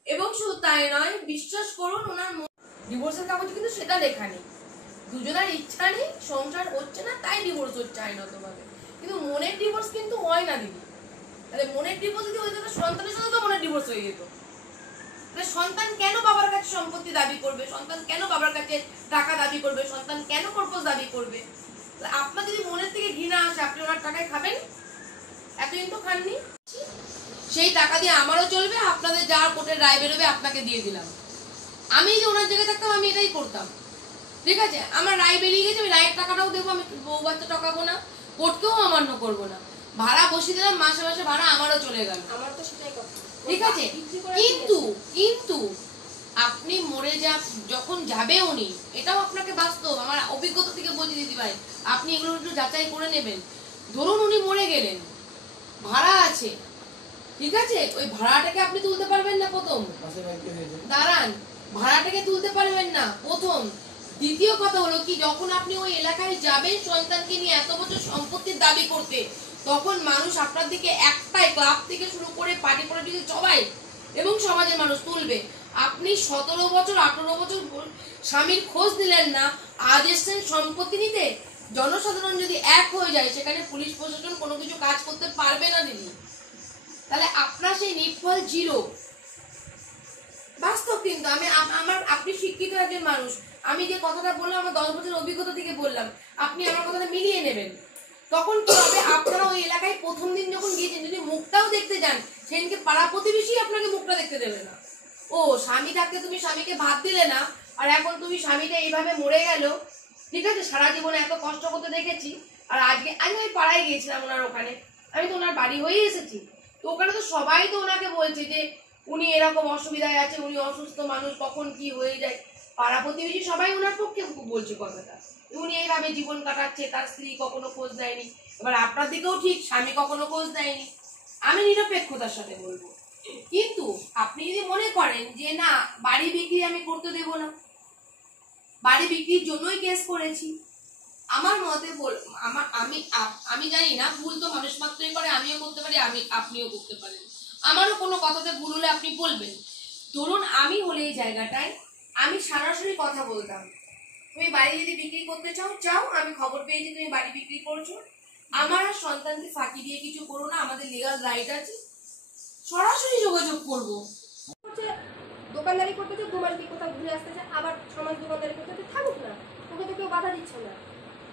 এবং শুধু তাই নয়, বিশ্বাস করুন ওনার ডিভোর্সের কাগজ কিন্তু সেটা লেখা নেই, দুজনের ইচ্ছা নেই, সংসার হচ্ছে না তাই ডিভোর্স হচ্ছে আইনতভাবে, কিন্তু মনের ডিভোর্স কিন্তু হয় না দিদি। তাহলে মনের ডিভোর্স যদি হয়ে যেত সন্তানের সাথে তো মনের ডিভোর্স হয়ে যেত। তাহলে সন্তান কেন বাবার কাছে সম্পত্তি দাবি করবে, সন্তান কেন বাবার কাছে টাকা দাবি করবে, সন্তান কেন কর্পোস দাবি করবে? আপনার যদি মনের থেকে ঘৃণা আসে আপনি ওনার টাকায় খাবেন? এতদিন তো খাননি। সেই টাকা দিয়ে আমারও চলবে, আপনাদের যা কোর্টের রায় বেরোবে আপনাকে দিয়ে দিলাম। আমি যদি ওনার জায়গায় থাকতাম আমি এটাই করতাম। ঠিক আছে, আমার রায় বেরিয়ে গেছে, আমি রায়ের টাকাটাও দেবো, আমি বউ বাচ্চা টাকাবো না, কোর্টকেও অমান্য করবো না, ভাড়া বসিয়ে দিলাম, মাসে মাসে ভাড়া আমারও চলে গেল। আমার তো সেটাই কথা। ঠিক আছে, কিন্তু কিন্তু আপনি মরে যখন যাবে উনি, এটাও আপনাকে বাস্তব, আমার অভিজ্ঞতা থেকে বলছি দিদি ভাই, আপনি এগুলো একটু যাচাই করে নেবেন। ধরুন উনি মরে গেলেন, ভাড়া আছে, ঠিক আছে, ওই ভাড়াটাকে আপনি তুলতে পারবেন না প্রথম, পাশে বাড়িতে হয়েছে দাঁড়ান, ভাড়াটাকে তুলতে পারবেন না প্রথম। দ্বিতীয় কথা হলো কি, যখন আপনি ওই এলাকায় যাবেন সন্তানকে নিয়ে এত বছর সম্পত্তির দাবি করতে, তখন মানুষ আপনার দিকে একটাই, ক্লাব থেকে শুরু করে পার্টি পলিটিক্স সবাই এবং সমাজের মানুষ তুলবে। আপনি 17 বছর 18 বছর স্বামীর খোঁজ দিলেন না, আজ এসছেন সম্পত্তি নিতে। জনসাধারণ যদি এক হয়ে যায়, সেখানে পুলিশ প্রশাসন কোনো কিছু কাজ করতে পারবে না দিদি। তাহলে আপনার সেই নির্ফল জিরো, বাস্তব। কিন্তু আপনি শিক্ষিত একজন মানুষ, আমি যে কথাটা বললাম আমার 10 বছরের অভিজ্ঞতা থেকে বললাম, আপনি আমার কথাটা মিলিয়ে নেবেন। তখন কি হবে, আপনারা ওই এলাকায় প্রথম দিন যখন গিয়েছেন, যদি মুখটাও দেখতে যান, সেদিনকে পাড়া প্রতিবেশী আপনাকে মুখটা দেখতে দেবে না। ও স্বামী থাকতে তুমি স্বামীকে ভাত দিলে না, আর এখন তুমি স্বামীটা এইভাবে মরে গেল। ঠিক আছে, সারা জীবনে এত কষ্ট করতে দেখেছি, আর আজকে আমি পাড়ায় গিয়েছিলাম ওনার ওখানে, আমি তো ওনার বাড়ি হয়ে এসেছি, তো ওখানে তো সবাই তো ওনাকে বলছে যে উনি এরকম অসুবিধায় আছে, উনি অসুস্থ মানুষ, কখন কি হয়ে যায়, পাড়া প্রতিবেশী সবাই ওনার পক্ষে বলছে কথাটা, উনি এইভাবে জীবন কাটাচ্ছে, তার স্ত্রী কখনো খোঁজ দেয়নি। এবার আপনার দিকেও ঠিক, স্বামী কখনো খোঁজ দেয়নি, আমি নিরপেক্ষতার সাথে বলবো। কিন্তু আপনি যদি মনে করেন যে না, বাড়ি বিক্রি আমি করতে দেব না, বাড়ি বিক্রির জন্যই কেস করেছি, আমার মতে আমি জানি না, ভুল তো মানুষ মাত্রই করে, আমিও করতে পারি, আপনিও করতে পারেন, আমারও কোনো কথাতে ভুল হলে আপনি বলবেন। ধরুন আমি হলে এই জায়গাটায় আমি সরাসরি কথা বলতাম, তুমি বাড়ি যদি বিক্রি করতে চাও, আমি খবর পেয়েছি তুমি বাড়ি বিক্রি করছো, আমার আর সন্তানকে ফাঁকি দিয়ে কিছু করো না, আমাদের লিগাল রাইট আছে, সরাসরি যোগাযোগ করবো। দোকানদারি করতেছে, 2 মাস দিয়ে কোথাও ঘুরে আসতেছে, আবার 6 মাস দোকানদারি করতেছে, থাকুক না, ওকে তো কেউ বাধা দিচ্ছে না,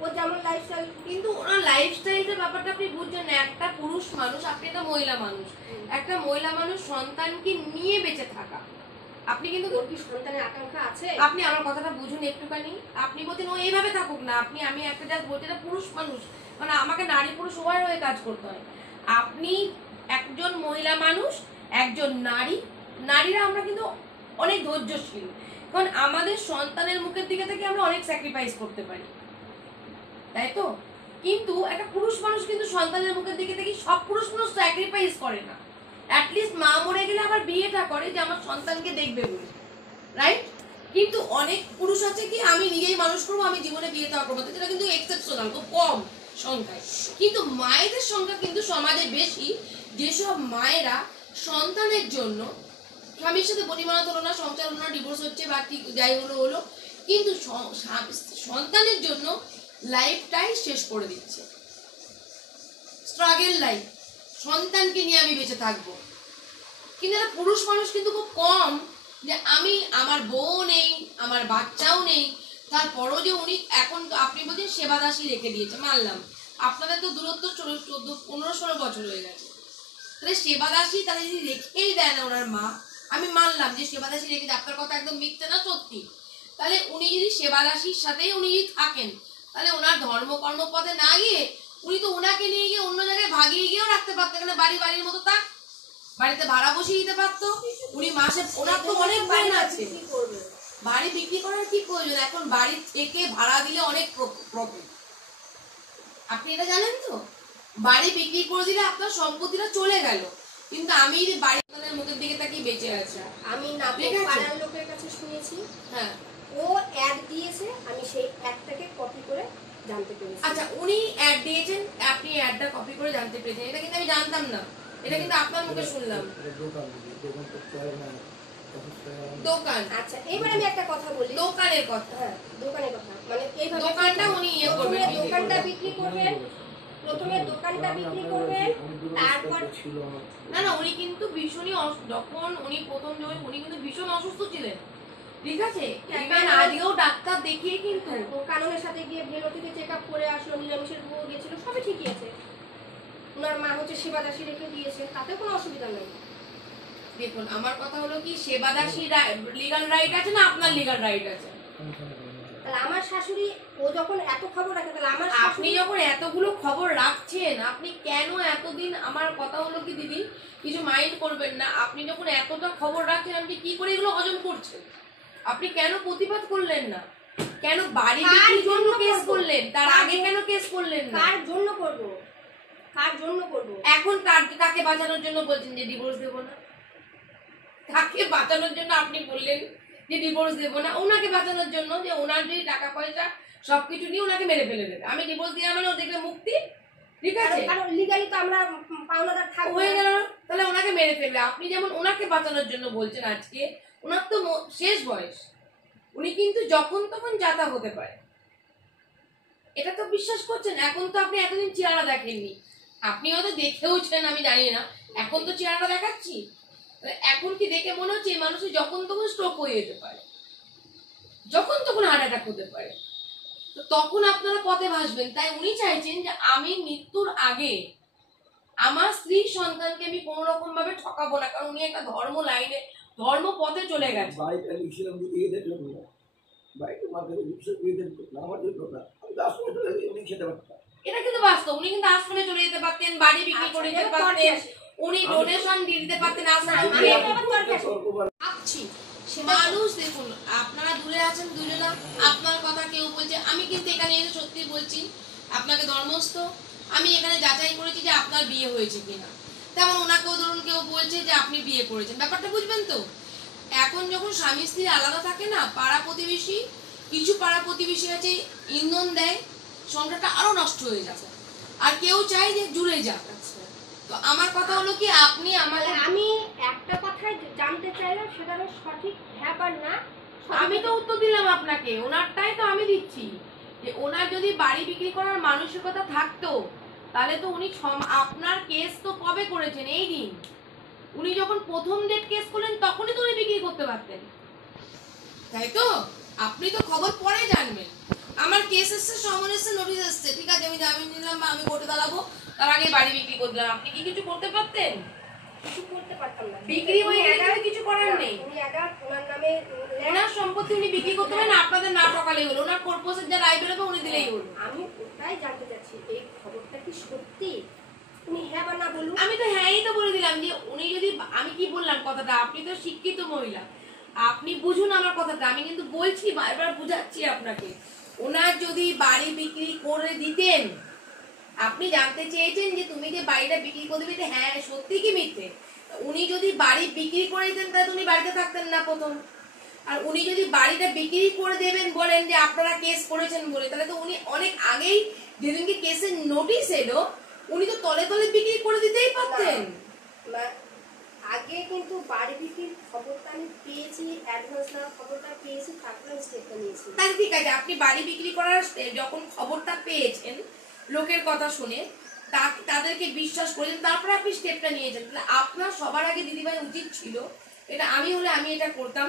ও যেমন লাইফস্টাইল। কিন্তু ওনার লাইফস্টাইলটা ব্যাপারটা আপনি বুঝছেন না, একটা পুরুষ মানুষ, আপনি একটা মহিলা মানুষ, একটা মহিলা মানুষ সন্তানকে নিয়ে বেঁচে থাকা, আপনি কিন্তু ওর কি সন্তানের আকাঙ্ক্ষা আছে? আপনি আমার কথাটা বুঝুন একটুখানি, আপনি বলছেন ও এইভাবে থাকুক না, আমি একটা জাস্ট বলছি, এটা পুরুষ মানুষ, মানে আমাকে নারী পুরুষ উভয়ের হয়ে কাজ করতে হয়। আপনি একজন মহিলা মানুষ, একজন নারীরা আমরা কিন্তু অনেক ধৈর্যশীল, কারণ আমাদের সন্তানের মুখের দিকে থেকে আমরা অনেক স্যাক্রিফাইস করতে পারি, তাই তো? কিন্তু একটা পুরুষ মানুষ কিন্তু সন্তানের মুখের দিকে থেকে সব পুরুষ মানুষ স্যাক্রিফাইস করে না, অ্যাটলিস্ট মা মরে গেলে আবার বিয়েটা করে যে আমার সন্তানকে দেখবে বলে, রাইট? কিন্তু অনেক পুরুষ আছে কি আমি নিজেই মানুষ করবো, আমি জীবনে বিয়েটা করবো, যেটা কিন্তু এক্সেপশনাল, খুব কম সংখ্যায়। কিন্তু মায়েদের সংখ্যা কিন্তু সমাজে বেশি, যেসব মায়েরা সন্তানের জন্য স্বামীর সাথে বনিমানা হলো না, সংসার হলো না, ডিভোর্স হচ্ছে বা কি যাই হলো, কিন্তু সন্তানের জন্য লাইফটাই শেষ করে দিচ্ছে, স্ট্রাগল লাইফ, সন্তানকে নিয়ে আমি বেঁচে থাকবো। কিন্তু একটা পুরুষ মানুষ কিন্তু খুব কম, যে আমার বউ নেই, আমার বাচ্চাও নেই, তারপরও যে উনি এখন আপনি বলছেন সেবাদাসী রেখে দিয়েছে, মানলাম আপনাদের তো দূরত্ব 14-15 বছর হয়ে গেছে, তাহলে সেবাদাসী তাহলে যদি রেখেই দেয় না ওনার মা, আমি মানলাম যে সেবাদাসী রেখে দেয়, আপনার কথা একদম মিথ্যে না, সত্যি। তাহলে উনি যদি সেবাদাসীর সাথেই উনি যদি থাকেন, তাহলে ওনার ধর্মকর্ম পথে না গিয়ে উনি তো ওনাকে নিয়ে গিয়ে অন্য জায়গায় ভাগিয়ে গিয়েও রাখতে পারতেন, এখানে বাড়ির মতো থাক, বাড়িতে ভাড়া বসিয়ে দিতে পারতো উনি মাসে, ওনার তো অনেক বাড়ি আছে, বাড়ি বিক্রি করার কি প্রয়োজন, এখন বাড়ি থেকে ভাড়া দিলে অনেক প্রফিট, আপনি এটা জানেন তো? বাড়ি বিক্রি করে দিলে আপনার সম্পত্তিটা চলে গেল, কিন্তু আমি যদি বাড়ির মুখের দিকে তাকিয়ে বেঁচে আছি, আমি না পাড়ার লোকের কাছে শুনেছি, হ্যাঁ ও অ্যাড দিয়েছে, আমি সেই অ্যাডটাকে কপি করে জানতে পেরেছি। আচ্ছা, উনি অ্যাড দিয়েছেন, আপনি অ্যাডটা কপি করে জানতে পেরেছেন, এটা কিন্তু আমি জানতাম না, এটা কিন্তু আপনার মুখে শুনলাম। দোকান, আচ্ছা এবার আমি একটা কথা বলি, দোকানের কথা, হ্যাঁ দোকানের কথা, মানে এইভাবে দোকানটা উনি করবেন, দোকানটা বিক্রি করবেন, প্রথমে দোকানটা বিক্রি করবেন, তারপর না উনি কিন্তু ভীষণই যখন উনি প্রথম উনি কিন্তু ভীষণ অসুস্থ ছিলেন, ঠিক আছে? ইভেন আজকেও ডাক্তার দেখিয়ে কিন্তু ও কাননের সাথে গিয়ে ভেলোটিতে চেক আপ করে আসলো, নিরামিষের বউ গেছিল, সবই ঠিকই আছে। ওনার মা হচ্ছে সেবাদাসী রেখে দিয়েছে, তাতে কোনো অসুবিধা নেই। দেখুন আমার কথা হলো কি, সেবাদাসী লিগাল রাইট আছে না আপনার লিগাল রাইট আছে? তাহলে আমার শাশুড়ি ও যখন এত খবর রাখে, তাহলে আমার আপনি যখন এতগুলো খবর রাখছেন, আপনি কেন এতদিন, আমার কথা হলো কি দিদি, কিছু মাইন্ড করবেন না, আপনি যখন এতটা খবর রাখছেন, আপনি কি করে এগুলো হজম করছেন? আপনি কেন প্রতিবাদ করলেন না? কেন বাড়ি বিক্রির জন্য কেস করলেন? তার আগে কেন কেস করলেন না? কার জন্য করব? কার জন্য করব? এখন কাকে বাঁচানোর জন্য বলছেন যে ডিভোর্স দেবো না? কাকে বাঁচানোর জন্য আপনি বললেন যে ডিভোর্স দেবো না? ওনাকে বাঁচানোর জন্য, যে ওনার যদি টাকা পয়সা সবকিছু নিয়ে ওনাকে মেরে ফেলে দেবে, আমি ডিভোর্স দিয়ে মানে ও দেখবে মুক্তি, ঠিক আছে? কারণ লিগালি তো আমরা পাওনাদার থাকবো। হয়ে গেল, তাহলে ওনাকে মেরে ফেলবে। আপনি যেমন ওনাকে বাঁচানোর জন্য বলছেন আজকে, ওনার তো শেষ বয়স, উনি কিন্তু যখন তখন যাতা হতে পারে, এটা তো বিশ্বাস করছেন? এখন তো আপনি এতদিন চেহারা দেখেননি, আপনি হয়তো দেখেওছেন আমি জানি না, এখন তো চেহারা দেখাচ্ছি। এখন কি দেখে মনে হচ্ছে এই মানুষের যখন তখন স্ট্রোক হয়ে যেতে পারে, যখন তখন হার্ট অ্যাটাক হতে পারে, তো তখন আপনারা পথে ভাসবেন। তাই উনি চাইছেন যে আমি মৃত্যুর আগে আমার স্ত্রী সন্তানকে আমি কোন রকম ভাবে ঠকাবো না, কারণ উনি একটা ধর্ম লাইনে, ধর্ম পথে চলে গেছে। বাড়িটা লিখছিলাম যে এদের জন্য, বাড়িতে মার্কেটে লিখছিলাম এদের জন্য, আমার জন্য না, আমি 10 মিনিট লাগে উনি খেতে পারতাম। এটা কিন্তু বাস্তব, উনি কিন্তু আশ্রমে চলে যেতে পারতেন, বাড়ি বিক্রি করে দিতে পারতেন, উনি ডোনেশন দিয়ে দিতে পারতেন আশ্রমে। ভাবছি মানুষ, দেখুন আপনারা দূরে আছেন দুজনা, আপনার কথা কেউ বলছে, আমি কিন্তু এখানে এসে সত্যি বলছি, আপনাকে ধর্মস্থ আমি এখানে যাচাই করেছি যে আপনার বিয়ে হয়েছে কিনা। তেমন ওনাকেও ধরুন কেউ বলছে যে আপনি বিয়ে করেছেন, ব্যাপারটা বুঝবেন তো। এখন যখন স্বামী স্ত্রী আলাদা থাকে না, পাড়া প্রতিবেশী, কিছু পাড়া প্রতিবেশী আছে ইন্ধন দেয় সংসারটা আরো নষ্ট হয়ে যাবে, আর কেউ চায় যে জুড়ে যাক। তো আমার কথা হলো কি, আপনি আমাদের, আমি একটা কথাই জানতে চাইলাম, সেটা হলো সঠিক হ্যাঁ বা না। আমি তো উত্তর দিলাম আপনাকে, ওনারটাই তো আমি দিচ্ছি, যে ওনার যদি বাড়ি বিক্রি করার মানসিকতা থাকতো, তাহলে তো উনি আপনার কেস তো কবে করেছেন? এই দিন উনি যখন প্রথম ডেট কেস করলেন তখনই তো উনি বিক্রি করতে পারতেন, তাই তো? আপনি তো খবর পরে জানবেন। আমার কেস এসছে, সমন এসছে, নোটিশ এসছে, ঠিক আছে, আমি জামিন নিলাম বা আমি কোর্টে দাঁড়াবো, তার আগে বাড়ি বিক্রি করে দিলাম, আপনি কি কিছু করতে পারতেন? কিছু করতে পারতাম না। বিক্রি হয়ে গেলে কিছু করার নেই। উনি একা ওনার নামে ওনার সম্পত্তি উনি বিক্রি করতে পারেন, আপনাদের না ঠকালেই হলো, ওনার কোর্পোসের যা রায় বেরোবে উনি দিলেই হলো। আমি ওটাই জানতে চাচ্ছি, এই খবরটা কি সত্যি? উনি হ্যাঁ বা না বলুন। আমি তো হ্যাঁই তো বলে দিলাম, যে উনি যদি, আমি কি বললাম কথাটা, আপনি তো শিক্ষিত মহিলা, আপনি বুঝুন আমার কথাটা, আমি কিন্তু বলছি, বারবার বুঝাচ্ছি আপনাকে। ওনার যদি বাড়ি বিক্রি করে দিতেন, আপনি জানতে চেয়েছেন যে তুমি যে বাড়িটা বিক্রি করে দিবে, হ্যাঁ সত্যি কি মিথ্যে? উনি যদি বাড়ি বিক্রি করে দিতেন তাহলে উনি বাড়িতে থাকতেন না প্রথম, আর উনি যদি বাড়িটা বিক্রি করে দেবেন বলেন যে আপনারা কেস করেছেন বলে, তাহলে তো উনি অনেক আগেই, যেদিনকে কেসের নোটিশ এলো, উনি তো তলে তলে বিক্রি করে দিতেই পারতেন। আগে কিন্তু বাড়ি বিক্রির খবরটা আমি পেয়েছি, অ্যাডভান্স নেওয়ার খবরটা পেয়েছি, তারপরে স্টেপটা নিয়েছি। তাহলে ঠিক আছে, আপনি বাড়ি বিক্রি করার যখন খবরটা পেয়েছেন লোকের কথা শুনে, তাদেরকে বিশ্বাস করেছেন, তারপরে আপনি স্টেপটা নিয়েছেন, তাহলে আপনার সবার আগে দিদিভাই উচিত ছিল, এটা আমি হলে আমি এটা করতাম,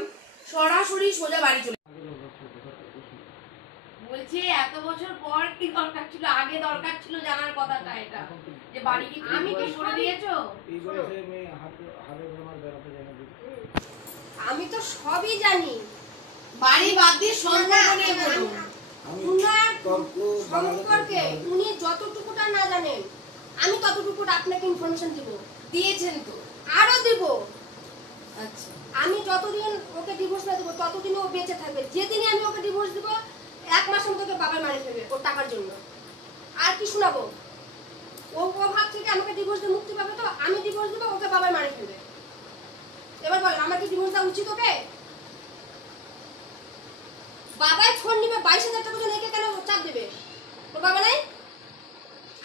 সরাসরি সোজা বাড়ি চলে। বলছে এত বছর পর কি দরকার ছিল? আগে দরকার ছিল জানার কথাটা, এটা যে বাড়ি কি আমি তুমি তো করে দিয়েছো? এই বয়সে আমি হাতে ধরে আমার বেড়াতে যাই না। আমি তো সবই জানি। বাড়ি বাদ দিয়ে সম্পর্ক নিয়ে বলুন। উনার সম্পর্কে উনি যতটুকুটা না জানেন, আমি ততটুকুটা আপনাকে ইনফরমেশন দিব। দিয়েছেন তো, আরো দিব। আচ্ছা আমি যতদিন ওকে ডিভোর্স না দেবো ততদিন ও বেঁচে থাকবে। যেদিনই আমি ওকে ডিভোর্স দিব, 1 মাসের মধ্যে বাবা মারি ফেলবে ওর টাকার জন্য। আর কি শোনাবো? ও ভাব থেকে আমাকে ডিভোর্স দিয়ে মুক্তি পাবে, তো আমি ডিভোর্স দিব, ওকে বাবা মারি ফেলবে। এবার বল, আমার কি ডিভোর্স দেওয়া উচিত ওকে? বাবাই ফোন নিবে, 22,000 টাকা জন্য একে কেন চাপ দেবে? ওর বাবা নাই?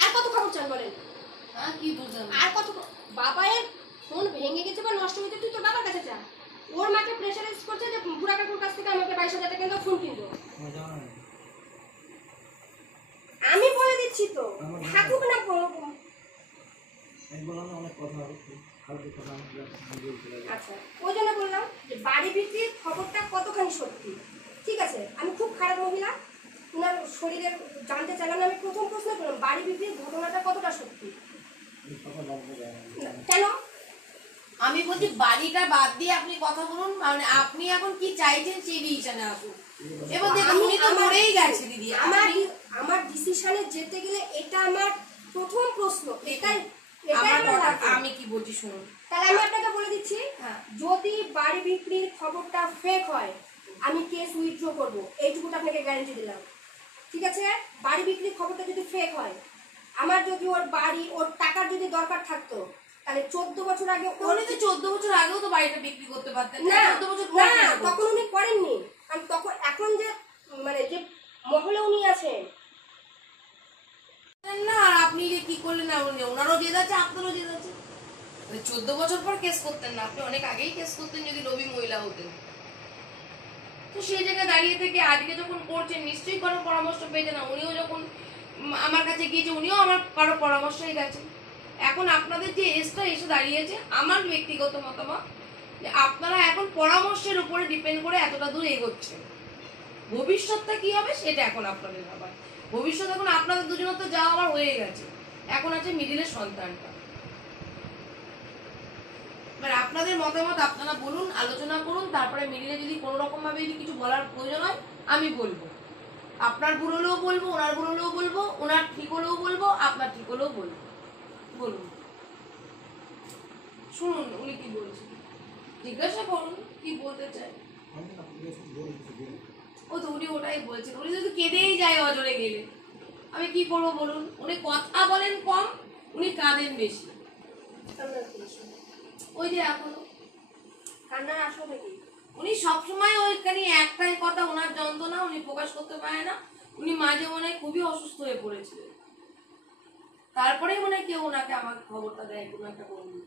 আর কত খবর চান বলেন? হ্যাঁ কি বুঝলাম, আর কত? বাবায়ের ফোন ভেঙে গেছে বা নষ্ট হয়েছে, তুই তোর বাবার কাছে যা। ওর মাকে প্রেশারাইজ করছে যে বুড়া কাকুর কাছ থেকে আমাকে 22,000 টাকা ফোন কিনবো। আমি বলে দিচ্ছি তো, থাকুক না। আমি বললাম অনেক কথা হবে, ফালতু কথা আমি বলতে লাগি। আচ্ছা, ওই জন্য বললাম যে বাড়ি বিক্রির খবরটা কতখানি সত্যি। ঠিক আছে, আমি খুব খারাপ মহিলা, ওনার শরীরের জানতে চাইলাম, আমি প্রথম প্রশ্ন করলাম বাড়ি বিক্রির ঘটনাটা কতটা সত্যি। কেন? আমি বলছি বাড়িটা বাদ দিয়ে আপনি কথা বলুন, মানে আপনি এখন কি চাইছেন সেই ডিসিশনে আসুন। এবার দেখুন উনি তো মরেই গেছে দিদি। আমার ডিসিশনে যেতে গেলে এটা আমার প্রথম প্রশ্ন, এটাই আমি কি বলছি শুনুন। তাহলে আমি আপনাকে বলে দিচ্ছি, যদি বাড়ি বিক্রির খবরটা ফেক হয় আমি কেস উইথড্র করব, এইটুকুটা আপনাকে গ্যারান্টি দিলাম। ঠিক আছে, বাড়ি বিক্রির খবরটা যদি ফেক হয়, আমার যদি ওর বাড়ি ওর টাকার যদি দরকার থাকতো তাহলে 14 বছর আগে উনি তো 14 বছর আগেও তো বাড়িটা বিক্রি করতে পারতেন না। 14 বছর না, তখন উনি করেননি, কারণ তখন এখন যে মানে যে মহলে উনি আছেন না। আর আপনি যে কি করলেন না, ওনারও জেদ আছে আপনারও জেদ আছে। 14 বছর পর কেস করতেন না, আপনি অনেক আগেই কেস করতেন যদি রবি মহিলা হতেন। তো সেই জায়গায় দাঁড়িয়ে থেকে আজকে যখন করছেন নিশ্চয়ই কোনো পরামর্শ পেয়েছে না। উনিও যখন আমার কাছে গিয়েছে উনিও আমার কারো পরামর্শই গেছে। এখন আপনাদের যে এজটা এসে দাঁড়িয়েছে, আমার ব্যক্তিগত মতামত যে আপনারা এখন পরামর্শের উপরে ডিপেন্ড করে এতটা দূর এগোচ্ছেন। ভবিষ্যৎটা কি হবে সেটা এখন আপনাদের ভাবার। ভবিষ্যৎ এখন আপনাদের দুজনের তো যা আমার হয়ে গেছে, এখন আছে মিডিলের সন্তানটা। এবার আপনাদের মতামত আপনারা বলুন, আলোচনা করুন, তারপরে মিডিলে যদি কোনো রকম ভাবে যদি কিছু বলার প্রয়োজন হয় আমি বলবো। আপনার ভুল হলেও বলবো, ওনার ভুল হলেও বলবো, ওনার ঠিক হলেও বলবো, আপনার ঠিক হলেও বলবো। বলুন, শুনুন উনি কি বলছেন, জিজ্ঞাসা করুন কি বলতে চাই। ও তো উনি ওটাই বলছেন, উনি যদি কেঁদেই যায় অজরে গেলে আমি কি করবো বলুন। উনি কথা বলেন কম, উনি কাঁদেন বেশি। ওই যে এখনো কান্নার আসলে কি উনি সবসময় ওইখানে একটাই কথা, ওনার যন্ত্রণা উনি প্রকাশ করতে পারে না। উনি মাঝে মনে খুবই অসুস্থ হয়ে পড়েছিলেন, তারপরে মনে হয় কেউ ওনাকে আমাকে খবরটা দেয় কোনো একটা বন্ধু।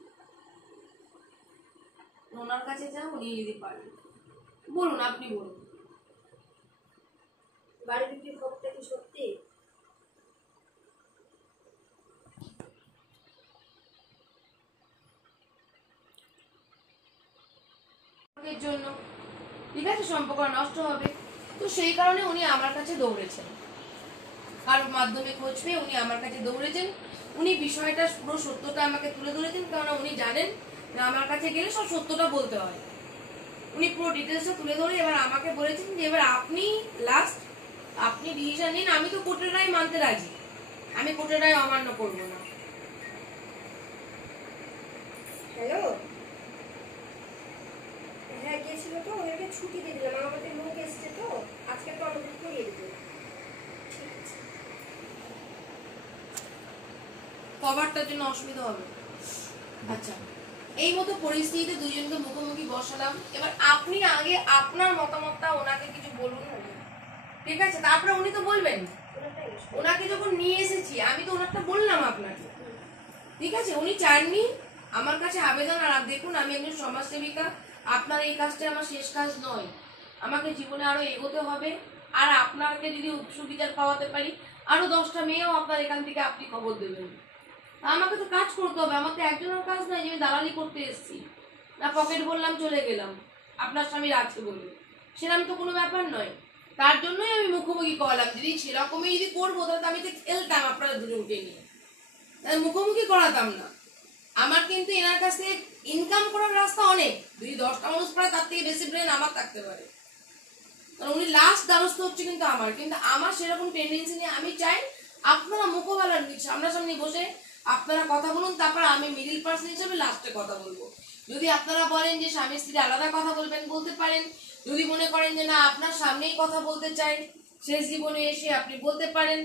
ওনার কাছে যাও, উনি যদি পারেন বলুন, আপনি বলুন। বাড়ি বিক্রির খবরটা কি সত্যি? জন্য ঠিক আছে, সম্পর্ক নষ্ট হবে, তো সেই কারণে উনি আমার কাছে দৌড়েছেন। কারোর মাধ্যমে খোঁজ পেয়ে উনি আমার কাছে দৌড়েছেন। উনি বিষয়টা পুরো সত্যটা আমাকে তুলে ধরেছেন, কারণ উনি জানেন যে আমার কাছে গেলে সব সত্যটা বলতে হয়। উনি পুরো ডিটেলসটা তুলে ধরে এবার আমাকে বলেছেন যে এবার আপনি লাস্ট, আপনি ডিসিশন নিন। আমি তো কোর্টের রায় মানতে রাজি, আমি কোর্টের রায় অমান্য করবো না। হ্যালো, হ্যাঁ গিয়েছিল তো, ওদেরকে ছুটি দিয়ে দিলাম, আমার বাড়িতে লোক এসছে তো আজকে তো আমাদের করিয়ে দেবো। কভারটার জন্য অসুবিধা হবে। আচ্ছা, এই মতো পরিস্থিতিতে দুইজনকে মুখোমুখি বসালাম। এবার আপনি আগে আপনার মতামতটা ওনাকে কিছু বলুন, ঠিক আছে? তারপরে উনি তো বলবেন। ওনাকে যখন নিয়ে এসেছি আমি তো ওনারটা বললাম আপনাকে, ঠিক আছে? উনি চাননি আমার কাছে আবেদন। আর দেখুন আমি একজন সমাজসেবিকা, আপনার এই কাজটা আমার শেষ কাজ নয়, আমাকে জীবনে আরো এগোতে হবে। আর আপনাকে যদি সুবিচার পাওয়াতে পারি, আরো 10টা মেয়েও আপনার এখান থেকে আপনি খবর দেবেন। আমাকে তো কাজ করতে হবে, আমার তো একজনের কাজ নয় যে আমি দালালি করতে এসেছি না পকেট বললাম চলে গেলাম আপনার স্বামীর আছে বলে, সেরকম তো কোনো ব্যাপার নয়। তার জন্যই আমি মুখোমুখি করলাম। যদি সেরকমই যদি করবো তাহলে আমি তো খেলতাম আপনারা দুজনকে নিয়ে, তাই মুখোমুখি করাতাম না। আমার কিন্তু এনার কাছ থেকে ইনকাম করার রাস্তা অনেক, যদি 10টা মানুষ পারে তার থেকে বেশি ব্রেন আমার থাকতে পারে, কারণ উনি লাস্ট দ্বারস্থ হচ্ছে কিন্তু আমার। কিন্তু আমার সেরকম টেন্ডেন্সি নিয়ে আমি চাই আপনারা মুখোবেলার সামনাসামনি বসে আপনারা কথা বলুন, তারপর আমি মিডিল পার্সন হিসেবে লাস্টে কথা বলবো। যদি আপনারা বলেন যে স্বামী স্ত্রী আলাদা কথা বলবেন, বলতে পারেন। যদি মনে করেন যে না আপনার সামনেই কথা বলতে চাই, শেষ জীবনে এসে আপনি বলতে পারেন,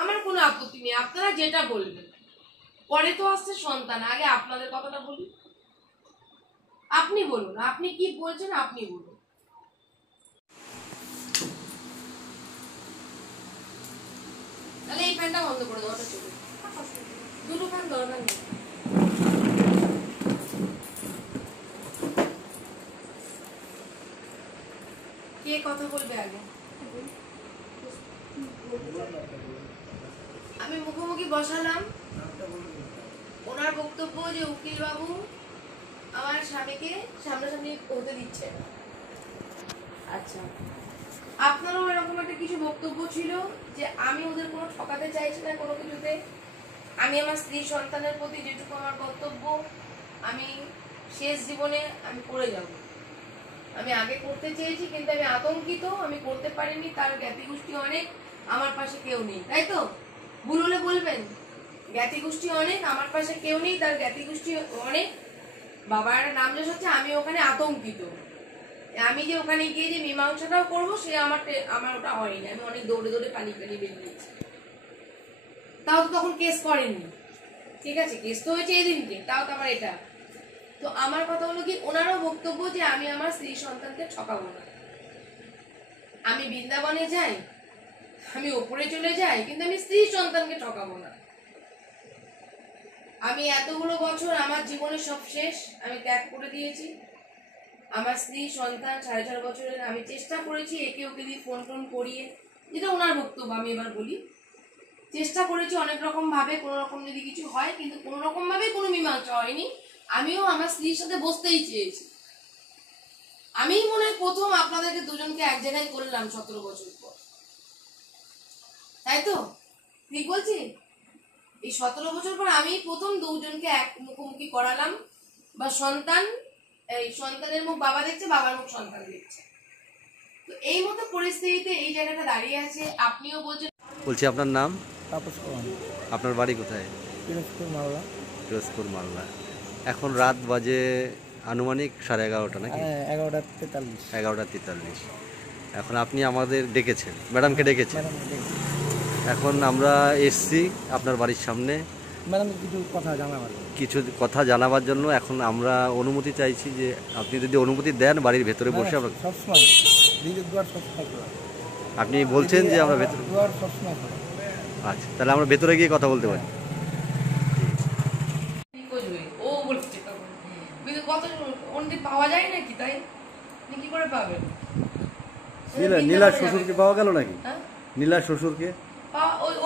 আমার কোনো আপত্তি নেই। আপনারা যেটা বলবেন, পরে তো আসছে সন্তান, আগে আপনাদের কথাটা বলি। আপনি বলুন, আপনি কি বলছেন আপনি বলুন। তাহলে এই ফ্যানটা বন্ধ করে দেওয়াটা চলবে, দুটো ফ্যান দরকার নেই। কে কথা বলবে আগে? আমি মুখোমুখি বসালাম। ওনার বক্তব্য যে উকিল বাবু আমার স্বামীকে সামনাসামনি হতে দিচ্ছে না। আচ্ছা, আপনারও এরকম একটা কিছু বক্তব্য ছিল যে আমি ওদের কোনো ঠকাতে চাইছি না কোনো কিছুতে। আমি আমার স্ত্রী সন্তানের প্রতি যেটুকু আমার কর্তব্য আমি শেষ জীবনে আমি করে যাব। আমি আগে করতে চেয়েছি কিন্তু আমি আতঙ্কিত, আমি করতে পারিনি। তার জ্ঞাতি গোষ্ঠী অনেক, আমার পাশে কেউ নেই, তাই তো? ভুল হলে বলবেন। জ্ঞাতি গোষ্ঠী অনেক, আমার পাশে কেউ নেই, তার জ্ঞাতি গোষ্ঠী অনেক। বাবার নাম যশ হচ্ছে, আমি ওখানে আতঙ্কিত। আমি যে ওখানে গিয়ে যে মীমাংসাটাও করবো সে আমার ওটা হয়নি। আমি অনেক দৌড়ে দৌড়ে পালিয়ে বেরিয়েছি। তাও তো তখন কেস করেননি, ঠিক আছে? কেস তো হয়েছে এদিনকে, তাও তো আবার এটা। তো আমার কথা হলো কি, ওনারও বক্তব্য যে আমি আমার স্ত্রী সন্তানকে ঠকাবো না। আমি বৃন্দাবনে যাই, আমি ওপরে চলে যাই, কিন্তু আমি স্ত্রী সন্তানকে ঠকাবো না। আমি এতগুলো বছর আমার জীবনের সব শেষ আমি ত্যাগ করে দিয়েছি। আমার স্ত্রী সন্তান 4.5 বছরের আমি চেষ্টা করেছি একে ওকে দিয়ে ফোন টোন করিয়ে, যেটা ওনার বক্তব্য আমি এবার বলি, চেষ্টা করেছি অনেক রকম ভাবে, কোনো রকম যদি কিছু হয়, কিন্তু কোনো রকম ভাবে কোনো মীমাংসা হয়নি। আমিও আমার স্ত্রীর সাথে বসতেই চেয়েছি। আমি মনে হয় প্রথম আপনাদেরকে দুজনকে এক জায়গায় করলাম 17 বছর পর, তাই তো? ঠিক বলছি? এই 17 বছর পর আমি প্রথম দুজনকে এক মুখোমুখি করালাম। বা সন্তান, এই সন্তানের মুখ বাবা দেখছে, বাবার মুখ সন্তান দেখছে। তো এই মতো পরিস্থিতিতে এই জায়গাটা দাঁড়িয়ে আছে। আপনিও বলছেন। বলছি আপনার নাম? তাপস কুমার, আপনার বাড়ি কোথায়? পিরোজপুর মালদা। পিরোজপুর মালদা। এখন রাত বাজে আনুমানিক 11:30 নাকি? 11:43। 11:43। এখন আপনি আমাদের ডেকেছেন, ম্যাডামকে ডেকেছেন। এখন আমরা এসছি আপনার বাড়ির সামনে ম্যাডাম কিছু কথা জানাবার, কিছু কথা জানাবার জন্য। এখন আমরা অনুমতি চাইছি যে আপনি যদি অনুমতি দেন বাড়ির ভেতরে বসে আমরা সবসময় দিদির দুয়ার সবসময় খোলা। আপনি বলছেন যে আমরা ভেতরে, দুয়ার সবসময় খোলা। আচ্ছা তাহলে আমরা ভেতরে গিয়ে কথা বলতে পারি। ও বলছে তখন কত অন্যদিন পাওয়া যায় নাকি, তাই আপনি কি করে পাবেন? নীলার শ্বশুরকে পাওয়া গেল নাকি? হ্যাঁ, নীলার শ্বশুরকে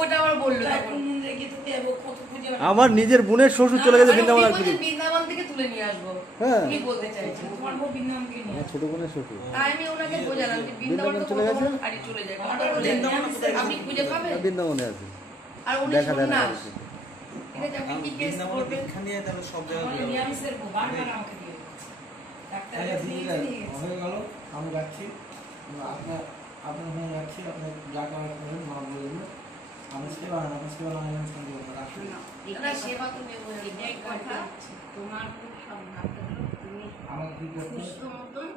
ওটা আবার বললো তখন। আমার নিজের বোনের শ্বশুর চলে গেছে বৃন্দাবন। আর বৃন্দাবন থেকে তুলে নিয়ে আসবো, হ্যাঁ কি বলতে চাইছি? তোমার বউ বৃন্দাবন থেকে নিয়ে ছোট বোনের শ্বশুর তাই আমি ওনাকে বোঝালাম যে বৃন্দাবন তো চলে গেছে, গাড়ি চলে যায়, আপনি খুঁজে পাবেন। বৃন্দাবনে আছে, আর উনি দেখা দেয় না। সন্ন্যাস, ঠিক আছে? আপনি কি কেস করবেন? সব জায়গায় হয়ে গেল, আমি যাচ্ছি, আপনার ওখানে যাচ্ছি, আপনি যা করার করেন, মা বলবেন। আমি সেবা না, আমি সেবা না, রাখি না। না, সেবা তো নেবো, এটাই কথা। তোমার খুব সম্মান, তুমি আমার কি করতে সুস্থ মতন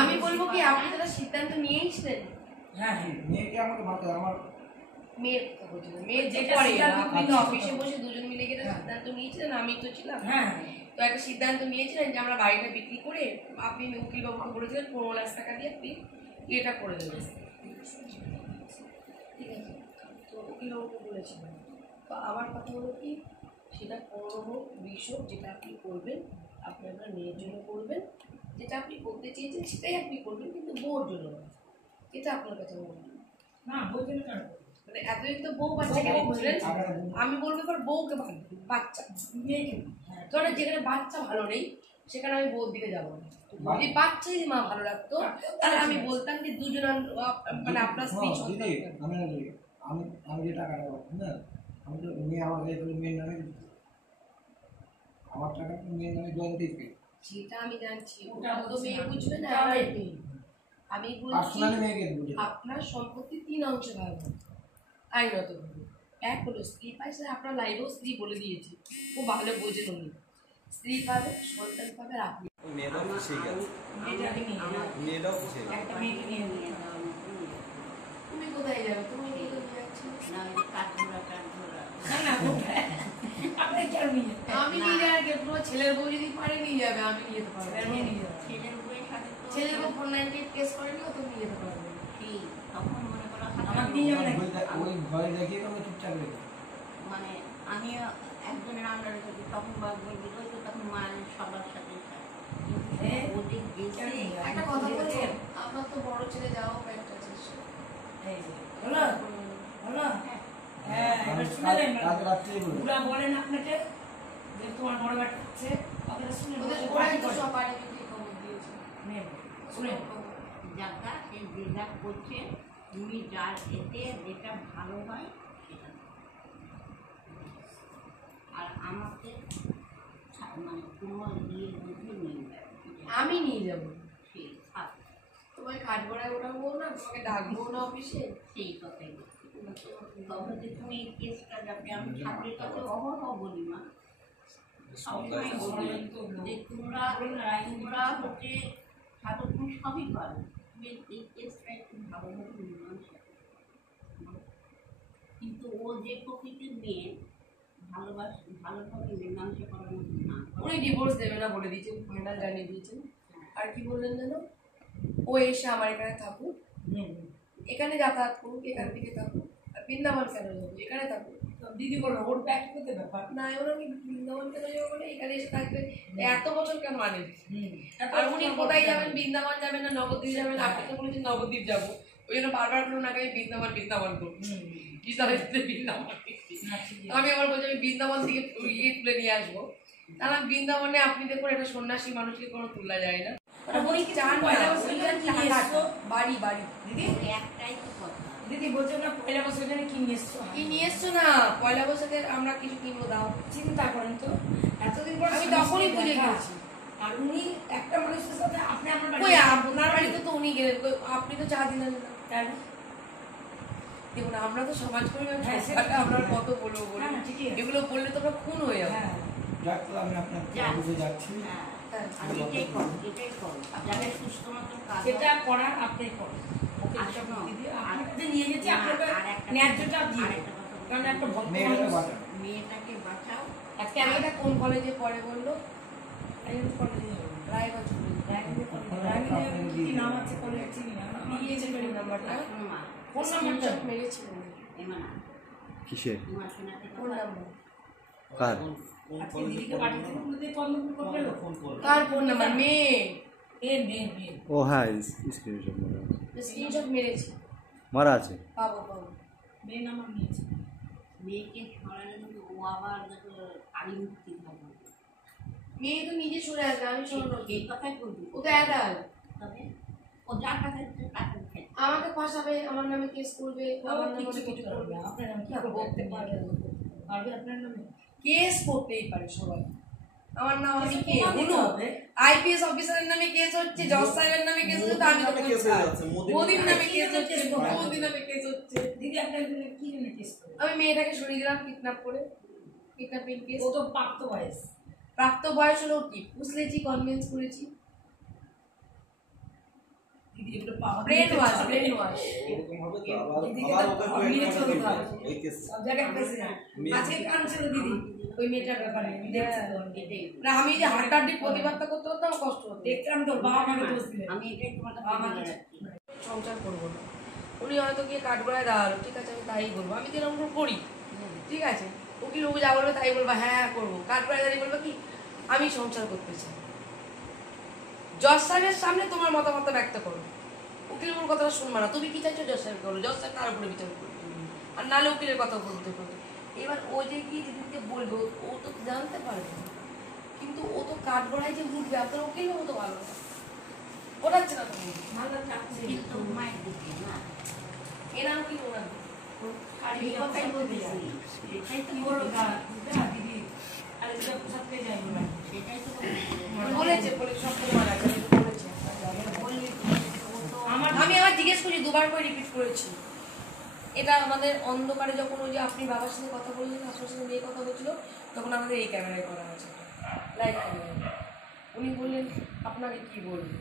আমি বলবো কি আপনি তারা সিদ্ধান্ত নিয়েছিলেন? হ্যাঁ হ্যাঁ, মেয়েকে আমাকে ভাবতে হবে। আমার মেয়ের কথা বলছিলেন, মেয়ের যে যেটা পরে সিদ্ধান্ত আপনি তো নিয়েছিল। অফিসে বসে দুজন মিলে গিয়ে একটা সিদ্ধান্ত নিয়েছিলেন, আমি তো ছিলাম। হ্যাঁ তো একটা সিদ্ধান্ত নিয়েছিলেন যে আমরা বাড়িটা বিক্রি করে আপনি উকিল বাবুকে বলেছিলেন 15 লাখ টাকা দিয়ে আপনি এটা করে দেবেন, ঠিক আছে? তো উকিল বাবুকে বলেছিলেন। তো আমার কথা হলো কি, সেটা 15 হোক 20 হোক, যেটা আপনি করবেন আপনি আপনার মেয়ের জন্য করবেন, যেটা আপনি করতে চেয়েছেন সেটাই আপনি করবেন, কিন্তু বউর জন্য না। এটা আপনার কাছে মনে হয় না বলতে না, মানে এতদিন তো বউ বাচ্চাকে বলছিলেন, আমি বলবো এবার বউকে বাচ্চা মেয়েকে ধরেন যেখানে বাচ্চা ভালো নেই সেখানে আমি বউর দিকে যাবো না। যদি বাচ্চাই মা ভালো লাগতো তাহলে আমি বলতাম যে দুজন মানে আপনার স্ত্রী সন্তান। আমি যে টাকাটা পাবো না, আমি তো মেয়ে আমাকে মেয়ের নামে, আমার টাকা মেয়ের নামে জল দিতে, সেটা আমি জানছি, ওটা তো মেয়ে বুঝবে না। আমি বলছি আপনার সম্পত্তি 3 অংশে ভাগ হবে আইনত। এক হলো স্ত্রী পায়, সেটা আপনার লাইভেও স্ত্রী বলে দিয়েছে, ও ভালো বোঝেন উনি। স্ত্রী পাবে, সন্তান পাবে, আর আপনি। মেয়েটাও খুশি গেছে, মেয়েটাও খুশি গেছে। একটা মেয়েকে নিয়ে নিয়ে যাও। তুমি কোথায় যাবে? তুমি কি করতে যাচ্ছ? না কাঠধরা আমি নিয়ে যাওয়ার কে? পুরো ছেলের বউ যদি পারে নিয়ে যাবে, আমি নিয়ে যেতে পারবো। ছেলের বউয়ের সাথে তো ছেলের বউ 498 কেস করেনি, ও তো নিয়ে যেতে পারবে। ঠিক, তখন মনে করো আমাকে নিয়ে যাবে নাকি? ওই ভয় দেখিয়ে তো আমি চুপচাপ রেখে, মানে আমি একজনের আন্ডারে থাকি, তখন বলবি ওই তো তখন মায়ের সবার সাথে থাকে। কিন্তু ওদের গেছে একটা কথা বলছি, আপনার তো বড় ছেলে যাওয়া একটা চেষ্টা। হলো হলো হ্যাঁ, এবার শুনে নেন। কাল রাত্রেই বলবো। ওরা বলেন আপনাকে যে তোমার বড় ব্যাটা আছে, ওদের ওরাই তো সব বাইরে থেকে খবর দিয়েছে। যারা সে যে যা করছে তুমি যার এতে যেটা ভালো হয় সেটা করো। আর আমাকে মানে তোমার দিয়ে বুঝে নিয়ে যাবে আমি নিয়ে যাবো, সেই থাক তোমায় কাঠগড়ায় ওঠাবো না, তোমাকে ডাকবো না অফিসে। সেই কথাই তবে যে তুমি এই কেসটা যাতে আমি ছাত্রের কাছে অহরহ বলি মা, সবসময় বলি যে তোমরা হচ্ছে ছাত্র তুমি সবই পারো, তুমি এই কেসটা একটু ভালোভাবে মীমাংসা করো। কিন্তু ও যে প্রকৃতির মেয়ে ভালোভাবে মীমাংসা করানো না উনি ডিভোর্স দেবে না বলে দিয়েছেন, ফাইনাল জানিয়ে দিয়েছেন। আর কি বললেন জানো, ও এসে আমার এখানে থাকুক, এখানে যাতায়াত করুক, এখান থেকে থাকুক। আর বৃন্দাবন কেন যাবো, এখানে থাকুক। দিদি বললো ওর ব্যাগ করতে ব্যাপার না এবার আমি বৃন্দাবন কেন যাবো বলে এখানে এসে থাকবে এত বছর কেন মানে। আর উনি কোথায় যাবেন, বৃন্দাবন যাবেন না নবদ্বীপ যাবেন? আপনি তো বলেছেন নবদ্বীপ যাবো, ওই জন্য বারবার করে ওনাকে আমি বৃন্দাবন করবো, বৃন্দাবন। আমি আবার বলছি আমি বৃন্দাবন থেকে ইয়ে তুলে নিয়ে আসবো। তাহলে বৃন্দাবনে আপনি দেখুন একটা সন্ন্যাসী মানুষকে কোনো তোলা যায় না। উনি চান বাড়ি বাড়ি দিদি একটাই তো কথা দিদি বলছো না পয়লা বছর জন্য কি নিয়ে এসছো? কি নিয়ে এসছো না, পয়লা বৈশাখে আমরা কিছু কিনবো, দাও। চিন্তা করেন তো, এতদিন পর আমি তখনই বুঝে গেছি। আর উনি একটা মানুষের সাথে আপনি আমার কই আপনার বাড়িতে তো উনি গেলেন, কই আপনি তো চা দিলেন না। তাই দেখুন আমরা তো সমাজ করি, হ্যাঁ, সেটা আমরা কত বলবো বলবো, হ্যাঁ, ঠিকই আছে। এগুলো বললে তো আমরা খুন হয়ে যাবো। হ্যাঁ যাক তো আমি আপনার অফিসে যাচ্ছি। হ্যাঁ হ্যাঁ। আর এটাই করো যাতে সুস্থ মতো কাজ যেটা করার আপনি করেন। ওকে আর যেটা শোনো, দিদি আর- আপনার কাছে নিয়ে গেছি, আপনাকে আর একটা ন্যায্যটা দিয়ে আরেকটা কথা বলি। কারণ একটা ভদ্র মেয়েটাকে মানুষ বাঁচাও। মেয়েটাকে বাঁচাও। আজকে আমি এটা কোন কলেজে পড়ে বললো, আইএম কলেজে যাবো। রায়গঞ্জ রায়গঞ্জে কলেজে। রায়গঞ্জে কি নাম আছে কলেজ চিনি না। আমি দিয়েছে মেরে নাম্বারটা, আর শোনো মা, ফোন নাম্বারটা মেরেছি এমানা কিসের তোমার শোনাতে কোন নাম্বার, কার? আজকে দিদিকে পাঠিয়েছিলাম, দিদি কর্মপুর করবে না? কার ফোন নাম্বার? মেয়ে মেয়ে ও হ্যাঁ স্ক্রিনশট স্ক্রিনশট মেরেছি, মারা আছে। পাবো পাবো। মেয়ে নাম্বার নিয়েছে। মেয়েকে সরালে কিন্তু ও আবার দেখো কালী মুক্তি হবে। মেয়ে তো নিজে সরে আসবে, আমি শোনো এই কথাই বলবি। ও তো একাল, তবে ও যার কাছে তাকে উঠে আমাকে ফাঁসাবে, আমার নামে কেস করবে, আমার নামে কিছু কিছু করতে করবে। পারবে না। আপনার নাম কি না, করবে? করতে পারবে না। পারবে আপনার নামে? কেস করতেই পারে সবাই, আমার নাম আমি কে প্রমাণ দিতে বলুন। হবে। আইপিএস অফিসারের নামে কেস হচ্ছে, জজ সাহেবের নামে কেস হচ্ছে, তো আমি তো কোথায়? মোদির নামে কেস হচ্ছে, মোদির নামে কেস হচ্ছে। দিদি আপনার জন্য কি জন্য কেস করবে? আমি মেয়েটাকে সরিয়ে দিলাম কিডন্যাপ করে, কিডন্যাপিং কেস। ও তো প্রাপ্ত বয়স। প্রাপ্ত বয়স হলো কি, পুষলেছি, কনভিন্স করেছি, দিদি এগুলো পাওয়া ব্রেন ওয়াশ, ব্রেন ওয়াশ। দিদিকে তো মিলে চলতে হবে। সব জায়গায় প্রেসিডেন্ট। আজকে কান ছিল দিদি ওই মেয়েটার ব্যাপারে আমি দেখছি তো। এটাই না আমি যে হাঁটাহাঁটি প্রতিবাদটা করতে করতে আমার কষ্ট হতো, দেখলাম তো বাবা আমাকে দোষ দিলে। আমি এটাই তোমার কাছে আমার বলে কিছু রাখছি। সংসার করবো না। উনি হয়তো গিয়ে কাঠগড়ায় দাঁড়ালো, ঠিক আছে আমি তাই বলবো, আমি যেরকম করি, ঠিক আছে। উকিল বাবু যা বলবে তাই বলবো, হ্যাঁ হ্যাঁ করবো। কাঠগড়ায় দাঁড়িয়ে বলবো কি, আমি সংসার করতে চাই। জজ সাহেবের সামনে তোমার মতামত ব্যক্ত করো, উকিল বাবুর কথাটা শুনবা না। তুমি কি চাইছো জজ সাহেব করো, জজ সাহেব তার উপরে বিচার করবে, আর নাহলে উকিলের কথা বলতে করবে। এবার ও যে গিয়ে যেদিনকে বলবে ও তো জানতে পারবে না, কিন্তু ও তো কাঠগড়ায় যে উঠবে, আপনার উকিল বাবু তো ভালো না, ওঠাচ্ছে না তুমি ভালো চাচ্ছে। কিন্তু মায়ের দিকে না এনার উকিল ওনার এই কথাই বলতেছি। সেটাই তো কি বলো গা? দিদি আরে যেটা পোশাকতে যাই না। সেটাই তো বলতেছি। বলেছে, বলে সব তোমার আছে, বলেছে। বললি ও তো আমি আবার জিজ্ঞেস করি, দুবার করে রিপিট করেছি। এটা আমাদের অন্ধকারে যখন ওই যে আপনি বাবার সাথে কথা বললেন, আপনার সাথে মেয়ে কথা হচ্ছিল, তখন আমাদের এই ক্যামেরায় করা আছে, লাইভ ক্যামেরায়। উনি বললেন আপনাকে কি বলবো,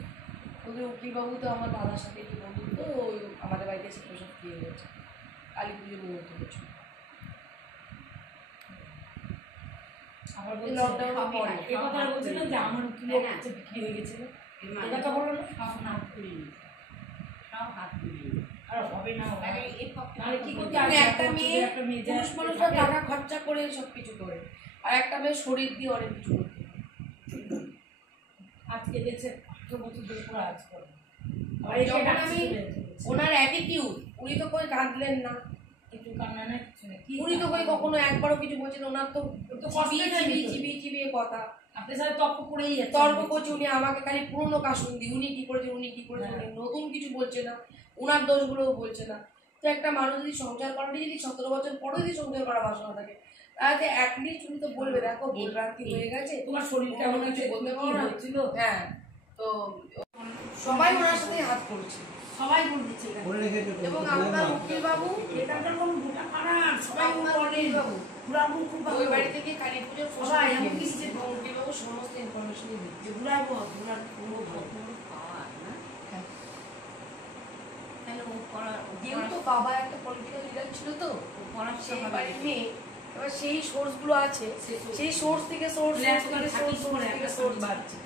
ওদের উকিলবাবু তো আমার দাদার সাথে কি বলুন তো, ওই আমাদের বাড়িতে এসে প্রসাদ দিয়ে গেছে, কালী পুজো নিয়ে গেছে। আবার এই লকডাউনের পরে এই কথা বলছিলাম যে আমার উকিল কাছে বিক্রি হয়ে গেছিল। এই কথা বললো না? সব হাত তুলে নিচ্ছে। সব হাত তুলে নিচ্ছে। আর হবে না। আরে এই পক্ষে নাহলে কি করতে মানে হবে? একটা মেয়ে, একটা মেয়ে যা পুরুষ মানুষরা টাকা খরচা করে সবকিছু করে, আর একটা মেয়ে শরীর দিয়ে অনেক কিছু করে। আজকে দেখছে 18 বছর ধরে পড়া আজ করে। আর আর এই যখন সেটা আমি ওনার অ্যাটিটিউড, উনি তো কই কাঁদলেন না, একটু কান্না না কিছু না। কি উনি তো কই কখনো একবারও কিছু বলছেন, ওনার তো তো কষ্ট চিবিয়ে না চিবিয়ে ভিতরে। চিবিয়ে চিবিয়ে কথা। আপনার সাথে তর্ক করেই যাচ্ছে। তর্ক করছে, উনি আমাকে খালি পুরনো কাশুন্দি, উনি কি করেছে উনি কি করেছে, উনি নতুন কিছু বলছে না, উনার দোষগুলোও বলছে না। তো একটা মানুষ যদি সংসার করারই যদি 17 বছর পরে যদি সংসার করা বাসনা থাকে, তাহলে অ্যাটলিস্ট তুমি তো বলবে দেখো ভুলভ্রান্তি হয়ে গেছে, তোমার শরীর কেমন কিছু আছে বলতে কি পারো না। হয়েছিল, হ্যাঁ, তো সবাই ওনার সাথে হাত করছে সবাই বলছে। বলে রেখেছে তো, এবং বললেন আপনার না। উকিল বাবু, এখানকার কোন গোটা পাড়া সবাই আপনার বলে উকিল বাবু বুড়াবু খুব ওই ভালো। বাড়ি থেকে কালী পুজোর সবাই এমন কি যে উকিল বাবু সমস্ত ইনফরমেশনই দিচ্ছে। বুড়াবু বুড়ার পুরো পাওয়ার না হ্যাঁ। তাহলে ও পড়া যেহেতু বাবা একটা পলিটিক্যাল লিডার ছিল, তো পড়ার সেই সময় বাড়ির মেয়ে, এবার সেই সোর্স গুলো আছে, সেই সোর্স থেকে সোর্স থেকে সোর্স বাড়ছে।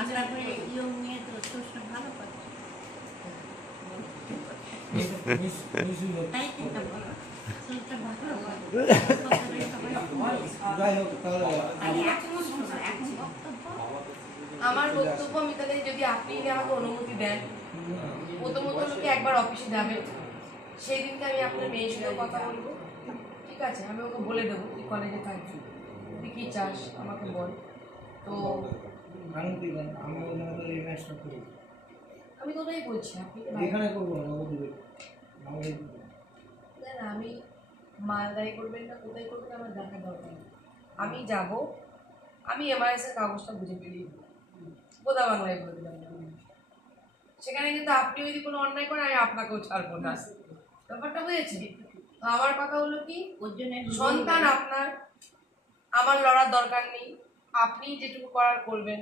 আচ্ছা আপনি ইয়ং মেয়ে তো সোর্সটা ভালো পাচ্ছে তাই চিন্তা করো সোর্সটা ভালো পাচ্ছে যাই হোক তাহলে আর এখন বক্তব্য আমার বক্তব্য আমি তাহলে, যদি আপনি আমাকে অনুমতি দেন, প্রথমত লোকে একবার অফিসে যাবে, সেই দিনকে আমি আপনার মেয়ের সাথে কথা বলবো, ঠিক আছে? আমি ওকে বলে দেবো তুই কলেজে থাকবি, তুই কী চাস আমাকে বল। তো আমি ওখানে তো এই ম্যাচটা করি, আমি তো ওটাই বলছি, আপনি এখানে করবো না নবদ্বীপে। না, আমি মালদায় করবেন না কোথায় করবেন আমার দেখার দরকার নেই। আমি যাব, আমি এমআরএস এর কাগজটা বুঝে পেরিয়ে গোদা বাংলায় বলে দিলাম, সেখানে কিন্তু আপনি যদি কোনো অন্যায় করেন আমি আপনাকেও ছাড়বো না, ব্যাপারটা বুঝেছি। তো আমার কথা হলো কি, ওর জন্য সন্তান আপনার, আমার লড়ার দরকার নেই, আপনি যেটুকু করার করবেন।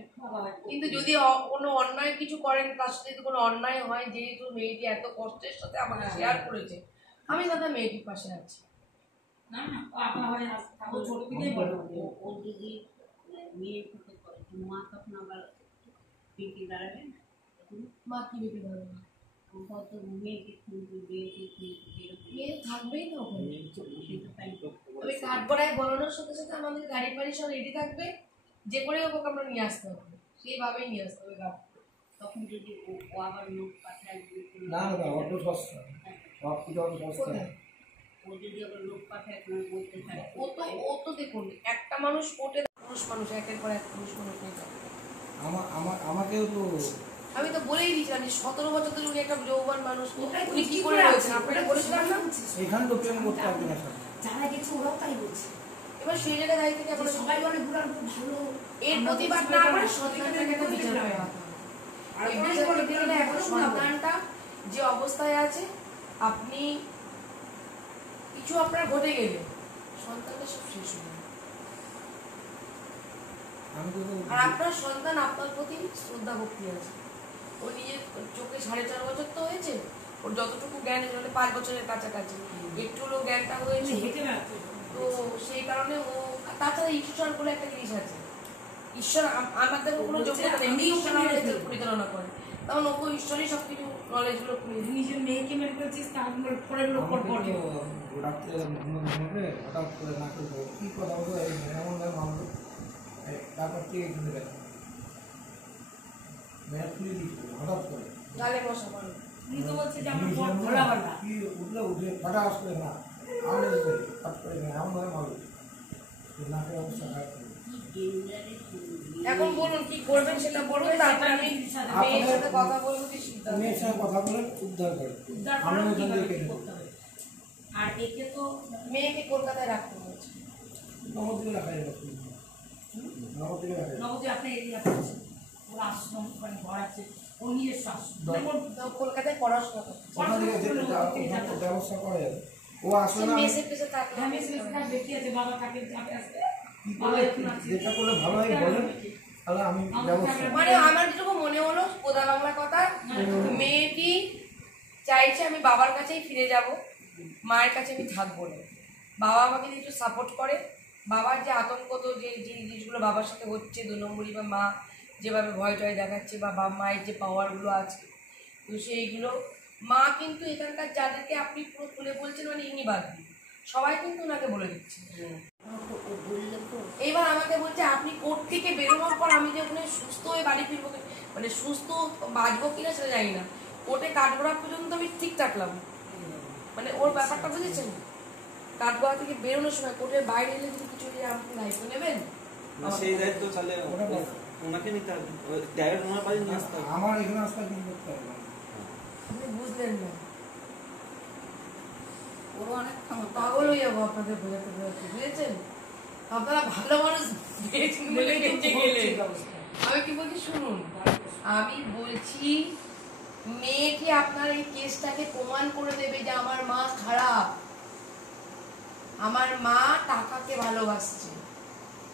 কিন্তু যদি কোনো অন্যায় কিছু করেন, তার সাথে যদি কোনো অন্যায় হয়, যেহেতু মেয়েটি এত কষ্টের সাথে আমাকে শেয়ার করেছে, আমি দাদা মেয়েটির পাশে আছি। না না আপা হয় ও ছোট থেকেই বলো ও যদি মেয়ের সাথে করে মা তখন আবার বেঁকে দাঁড়াবে না মা কি বেঁকে ধরবে? কত মেয়েকে খুঁজবে বিয়েকে খুঁজবে মেয়ে থাকবেই না ওখানে। সেটা তাই ওই কাঠগড়ায় বলানোর সাথে সাথে আমাদের গাড়ি বাড়ি সব রেডি থাকবে, যে করে ওকে আমরা নিয়ে আসতে হবে, সেইভাবেই নিয়ে আসতে হবে গাড়ি। তখন যদি ও আবার লোক পাঠায় না না অত সস্তা, সব কিছু অত সস্তা না। ও যদি আবার লোক পাঠায় তোমার বলতে থাকে ও তো দেখুন, একটা মানুষ কোর্টে পুরুষ মানুষ, একের পর এক পুরুষ মানুষ নিয়ে যাবে। আমাকেও তো আমি তো বলেই দিয়েছিলাম যে 17 বছর ধরে উনি একটা যৌবন মানুষ, উনি কি করে রয়েছেন আপনারা বলেছিলাম না? এখানে তো প্রেম করতে পারবে না সব। যারা গেছে ওরাও তাই বলছে, এবার সেই জায়গায় দাঁড়িয়ে থেকে আমরা সবাই বলে বুড়াবু ভালো, এর প্রতিবাদ না করে সন্তানটাকে একটা বিচার করে আনতে হবে। এই বিচার করতে গেলে এখন সন্তানটা যে অবস্থায় আছে, আপনি কিছু আপনার ঘটে গেলে সন্তানটা সব শেষ হয়ে যাবে। আমি তো আর আপনার সন্তান আপনার প্রতি শ্রদ্ধা ভক্তি আছে। ও নিজের চোখে 4.5 বছর তো হয়েছে, ওর যতটুকু জ্ঞান হলে 5 বছরের কাছাকাছি একটু হলো জ্ঞানটা হয়েছে। হেঁটে বেড়াচ্ছে তো সেই কারণে ও, তাছাড়া ঈশ্বর বলে একটা জিনিস আছে, ঈশ্বর আমাদের কোনো যোগ্যতা নেই, এমনি ঈশ্বর আমাদের পরিচালনা করে, তখন ওকে ঈশ্বরই সবকিছু নলেজগুলো খুলে দিই। নিজের মেয়েকে মেরে ফেলছিস তার পরের লোক পর পর রাত্রে ঘুমে হঠাৎ করে নাকে কি কথা বলতো এমন মামলো, তারপর থেকে ঘুরে গেল মেয়ে খুলে দিচ্ছিল হঠাৎ করে। গালে মশা মারো। উনি তো বলছে যে আমার বর ভোলাবেলা কি উঠলে উঠে হঠাৎ করে না আমি হঠাৎ করে না এমন ভাবে মারলো নাকের অবস্থা খারাপ করে। এখন বলুন কি করবেন সেটা বলবেন, তারপরে আমি মেয়ের সাথে কথা বলবো, কি সিদ্ধান্ত মেয়ের সঙ্গে কথা বলে উদ্ধার করে উদ্ধার আমি করা ওখান থেকে কিভাবে কেটে করতে হবে। আর একে তো মেয়েকে কলকাতায় রাখতে হচ্ছে। নবদ্বীপে রাখা যাবে নবদ্বীপে রাখা যাবে নবদ্বীপ আপনার এরিয়া আছে, ওর আশ্রম মানে ঘর আছে, ওর নিজস্ব আশ্রম তো কলকাতায় পড়াশোনা করতে ওখান থেকে যেতে ব্যবস্থা করা যাবে। ও আসলে না মেসে পেসে থাকলে হ্যাঁ মেসে ব্যক্তি আছে, বাবা থাকে চাপে আসে, কি করলে যেটা করলে ভালো হয় বলেন, তাহলে আমি ব্যবস্থা মানে আমার যেটুকু মনে হলো কোদা বাংলা কথা, মেয়েটি চাইছে আমি বাবার কাছেই ফিরে যাব, মায়ের কাছে আমি থাকবো না, বাবা আমাকে যদি একটু সাপোর্ট করে, বাবার যে আতঙ্ক, তো যে জিনিসগুলো বাবার সাথে হচ্ছে 2 নম্বরই, বা মা যেভাবে ভয় টয় দেখাচ্ছে, বা মায়ের যে পাওয়ারগুলো আছে, তো সেইগুলো মা কিন্তু এখানকার যাদেরকে আপনি পুরো খুলে বলছেন, মানে ইনি বাদ দিন সবাই কিন্তু ওনাকে বলে দিচ্ছে। এইবার আমাকে বলছে আপনি কোর্ট থেকে বেরোনোর পর আমি যে ওখানে সুস্থ হয়ে বাড়ি ফিরবো, মানে সুস্থ বাঁচবো কিনা সেটা জানি না, কোর্টে কাঠগড়া পর্যন্ত আমি ঠিক থাকলাম, মানে ওর ব্যাপারটা বুঝেছেন, কাঠগড়া থেকে বেরোনোর সময় কোর্টের বাইরে এলে যদি কিছু আপনি দায়িত্ব নেবেন, সেই দায়িত্ব তাহলে ওটা বল। ওনাকে নিতে হবে, ডাইরেক্ট ওনার বাড়ি নিয়ে আসতে হবে। আমার এখানে আসতে কিন্তু করতে হবে না। আপনি বুঝলেন না, ওরও অনেক ক্ষমতা পাগল হয়ে যাবো আপনাদের বোঝাতে বোঝাতে, বুঝেছেন? আপনারা ভালো মানুষ পেয়েছেন বলে বেঁচে গেলেন। আমি কি বলছি শুনুন, আমি বলছি মেয়েকে আপনার এই কেসটাকে প্রমাণ করে দেবে যে আমার মা খারাপ, আমার মা টাকাকে ভালোবাসছে,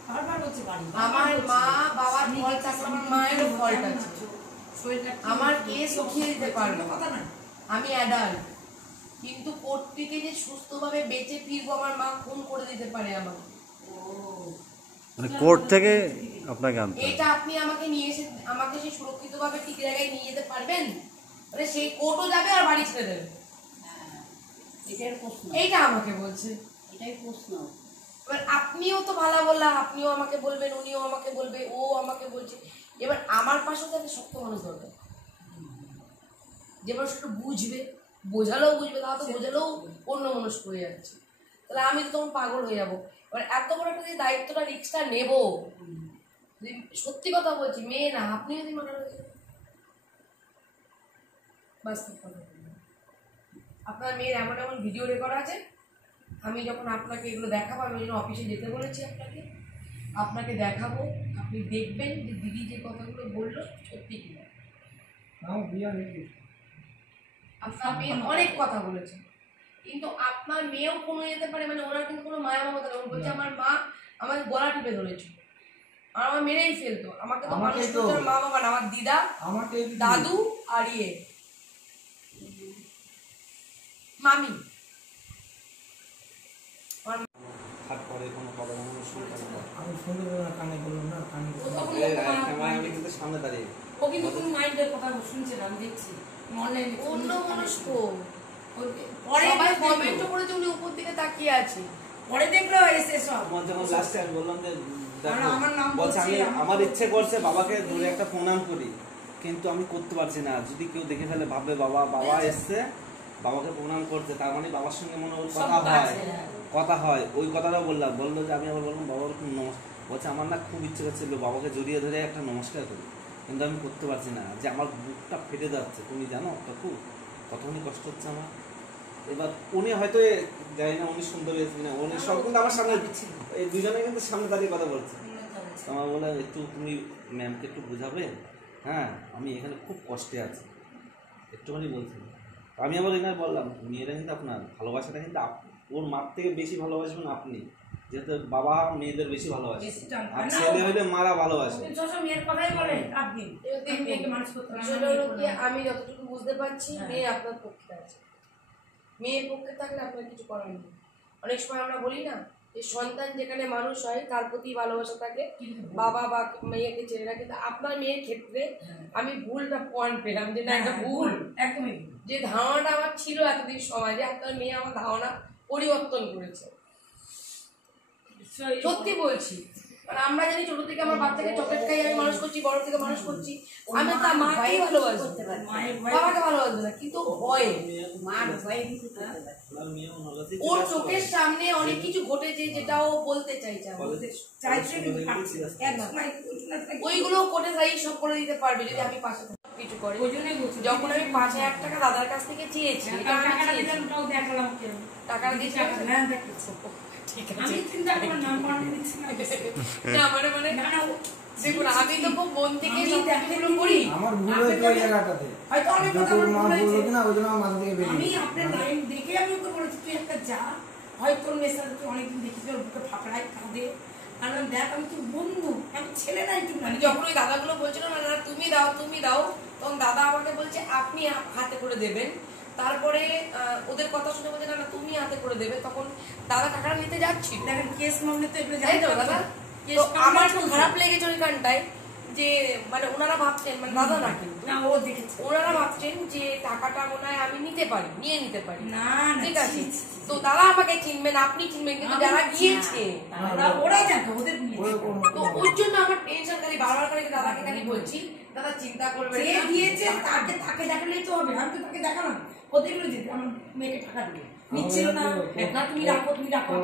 বারবার হচ্ছে বাড়ি আমার মা বাবার ফল্ট আছে, আমার মায়েরও ফল্ট আছে, আমার কেস উঠিয়ে দিতে পারবো, কথা না আমি অ্যাডাল্ট, কিন্তু কোর্ট থেকে যে সুস্থভাবে বেঁচে ফিরবো আমার মা খুন করে দিতে পারে আমাকে। মানে কোর্ট থেকে আপনাকে আনতে হবে। এটা আপনি আমাকে নিয়ে এসে আমাকে সেই সুরক্ষিতভাবে ঠিক জায়গায় নিয়ে যেতে পারবেন? মানে সেই কোর্টও যাবে আর বাড়ি ছেড়ে দেবে, এটার প্রশ্ন, এইটা আমাকে বলছে। এটাই প্রশ্ন। এবার আপনিও তো ভালো বললা, আপনিও আমাকে বলবেন, উনিও আমাকে বলবে, ও আমাকে বলছে। এবার আমার পাশেও তাকে শক্ত মানুষ দরকার, যে মানুষ একটু বুঝবে, বোঝালেও বুঝবে, তাহলে তো বোঝালেও অন্য মানুষ হয়ে যাচ্ছে, তাহলে আমি তো তখন পাগল হয়ে যাবো। এবার এত বড় একটা যে দায়িত্বটা রিস্কটা নেবো, যদি সত্যি কথা বলছি, মেয়ে না, আপনি যদি মার্ডার হয়েছে, বাস্তব কথা বলুন। আপনার মেয়ের এমন এমন ভিডিও রেকর্ড আছে, আমি যখন আপনাকে এগুলো দেখাবো, আমি ওই জন্য অফিসে যেতে বলেছি আপনাকে দেখাবো, আপনি দেখবেন যে দিদি যে কথাগুলো বললো সত্যি কিনা। নাও বিয়া নেই। আপনার মেয়ে অনেক কথা বলেছে, কিন্তু আপনার মেয়েও কোনো যেতে পারে, মানে ওনার কিন্তু কোনো মায়া মমতা নেই। ও বলছে আমার মা আমাকে গলা টিপে ধরেছিল, আর আমার মেরেই ফেলতো, আমাকে তো মানুষ করছে মা বাবা না, আমার দিদা, আমাকে দাদু আর মামি। তারপরে কোনো কথা বলবো শুনতে হবে না। আমি শুনতে পেলাম না, কানে বললাম না, কানে আমি কিন্তু সামনে দাঁড়িয়ে ও কিন্তু কোনো মাইন্ডের কথা শুনছে না, আমি দেখছি অনলাইনে। অন্য মনস্ক পরে সবাই কমেন্টও করেছে, উনি উপর দিকে তাকিয়ে আছে। পরে দেখলো এসে সব আমার যখন লাস্টে আমি বললাম যে দেখো, আমার নাম বলছে আমি বলছি, আমার ইচ্ছে করছে বাবাকে ধরে একটা প্রণাম করি, কিন্তু আমি করতে পারছি না। যদি কেউ দেখে ফেলে ভাববে বাবা এসছে, বাবাকে প্রণাম করছে, তার মানে বাবার সঙ্গে মনে হয় কথা হয়। ওই কথাটা বললো যে আমি আবার বললাম বাবার খুব নমস্কার, বলছে আমার না খুব ইচ্ছে করছিল বাবাকে জড়িয়ে ধরে একটা নমস্কার করি, কিন্তু আমি করতে পারছি না, যে আমার বুকটা ফেটে যাচ্ছে, তুমি জানো কাকু কতখানি কষ্ট হচ্ছে আমার। এবার উনি হয়তো জানি না উনি সুন্দর হয়েছে কিনা, উনি সব কিন্তু আমার সামনে এই দুজনে কিন্তু সামনে দাঁড়িয়ে কথা বলছে। আমার বলে একটু তুমি ম্যামকে একটু বোঝাবে, হ্যাঁ আমি এখানে খুব কষ্টে আছি, একটুখানি বলছি। আমি আবার এনার বললাম মেয়েরা কিন্তু আপনার ভালোবাসাটা কিন্তু ওর মার থেকে বেশি ভালোবাসবেন আপনি, যেহেতু বাবা মেয়েদের বেশি ভালোবাসে, আর ছেলে হলে মারা ভালোবাসে। মেয়ের কথাই বলে আপনি মানুষ করতে আমি যতটুকু বুঝতে পারছি, মেয়ে আপনার পক্ষে আছে, মেয়ের পক্ষে থাকলে আপনার কিছু করার নেই। অনেক সময় আমরা বলি না যে সন্তান যেখানে মানুষ হয় তার প্রতি ভালোবাসা থাকে, বাবা বা মেয়েকে ছেড়ে না, কিন্তু আপনার মেয়ের ক্ষেত্রে আমি ভুলটা পয়েন্ট পেলাম, যে না একটা ভুল, একদমই যে ধারণাটা আমার ছিল এতদিন সময়, যে আপনার মেয়ে আমার ধারণা পরিবর্তন করেছে। সত্যি বলছি, মানে আমরা জানি ছোট থেকে আমার বাচ্চাকে চকলেট খাই আমি মানুষ করছি, বড় থেকে মানুষ করছি, আমি তার মাকেই ভালোবাসবো, বাবাকে ভালোবাসবো না, কিন্তু ভয়ে ওর চোখের সামনে অনেক কিছু ঘটেছে যেটা ও বলতে চাইছে, ওইগুলো কোর্টে যাই সব করে দিতে পারবে যদি আমি পাশে কিছু করে। যখন আমি 5,000 টাকা দাদার কাছ থেকে চেয়েছি, টাকা দিয়েছি, ঠিক আছে, মানে দেখুন আমি তো খুব মন থেকে সবগুলো করি। আমার ভুল হয়েছে ওই জায়গাটাতে, হয়তো অনেক কথা যতর মা বলেছে, বললো কিনা ওই জন্য আমার মাথা থেকে আমি বেরিয়ে আপনার লাইন দেখে আমি ওকে বলেছি তুই একটা যা, হয়তো তোর মেয়ের সাথে তুই অনেকদিন দেখি তোর বুকে ফাঁকড়ায় কাঁদে, আর আমি দেখ আমি তোর বন্ধু, আমি ছেলে নাই তুই না। যখন ওই দাদাগুলো বলছিল না দাদা তুমি দাও, তখন দাদা আমাকে বলছে আপনি হাতে করে দেবেন, তারপরে ওদের কথা শুনে বলছে না তুমি হাতে করে দেবে, তখন দাদা টাকা নিতে যাচ্ছি, দেখেন কেস মামলে তো এগুলো যাই তো দাদা। তো আমার খুব খারাপ খারাপ লেগেছে ওইখানটায়, যে মানে ওনারা ভাবছেন, মানে দাদা না কিন্তু না, ও দেখেছে ওনারা ভাবছেন যে টাকাটা মনে হয় আমি নিতে পারি, নিয়ে নিতে পারি, না ঠিক আছে। তো দাদা আমাকে চিনবেন, আপনি চিনবেন, কিন্তু যারা গিয়েছে ওরাই জানতো ওদের তো ওই জন্য আমার টেনশন খালি বারবার খালি দাদাকে খালি বলছি দাদা চিন্তা করবেন যে না। দিয়েছে তাকে তাকে দেখালেই তো হবে, আমি তো তাকে দেখালাম কোথায় গেলো যেতে আমার মেয়েকে টাকা দিবে নিচ্ছিল না, না তুমি রাখো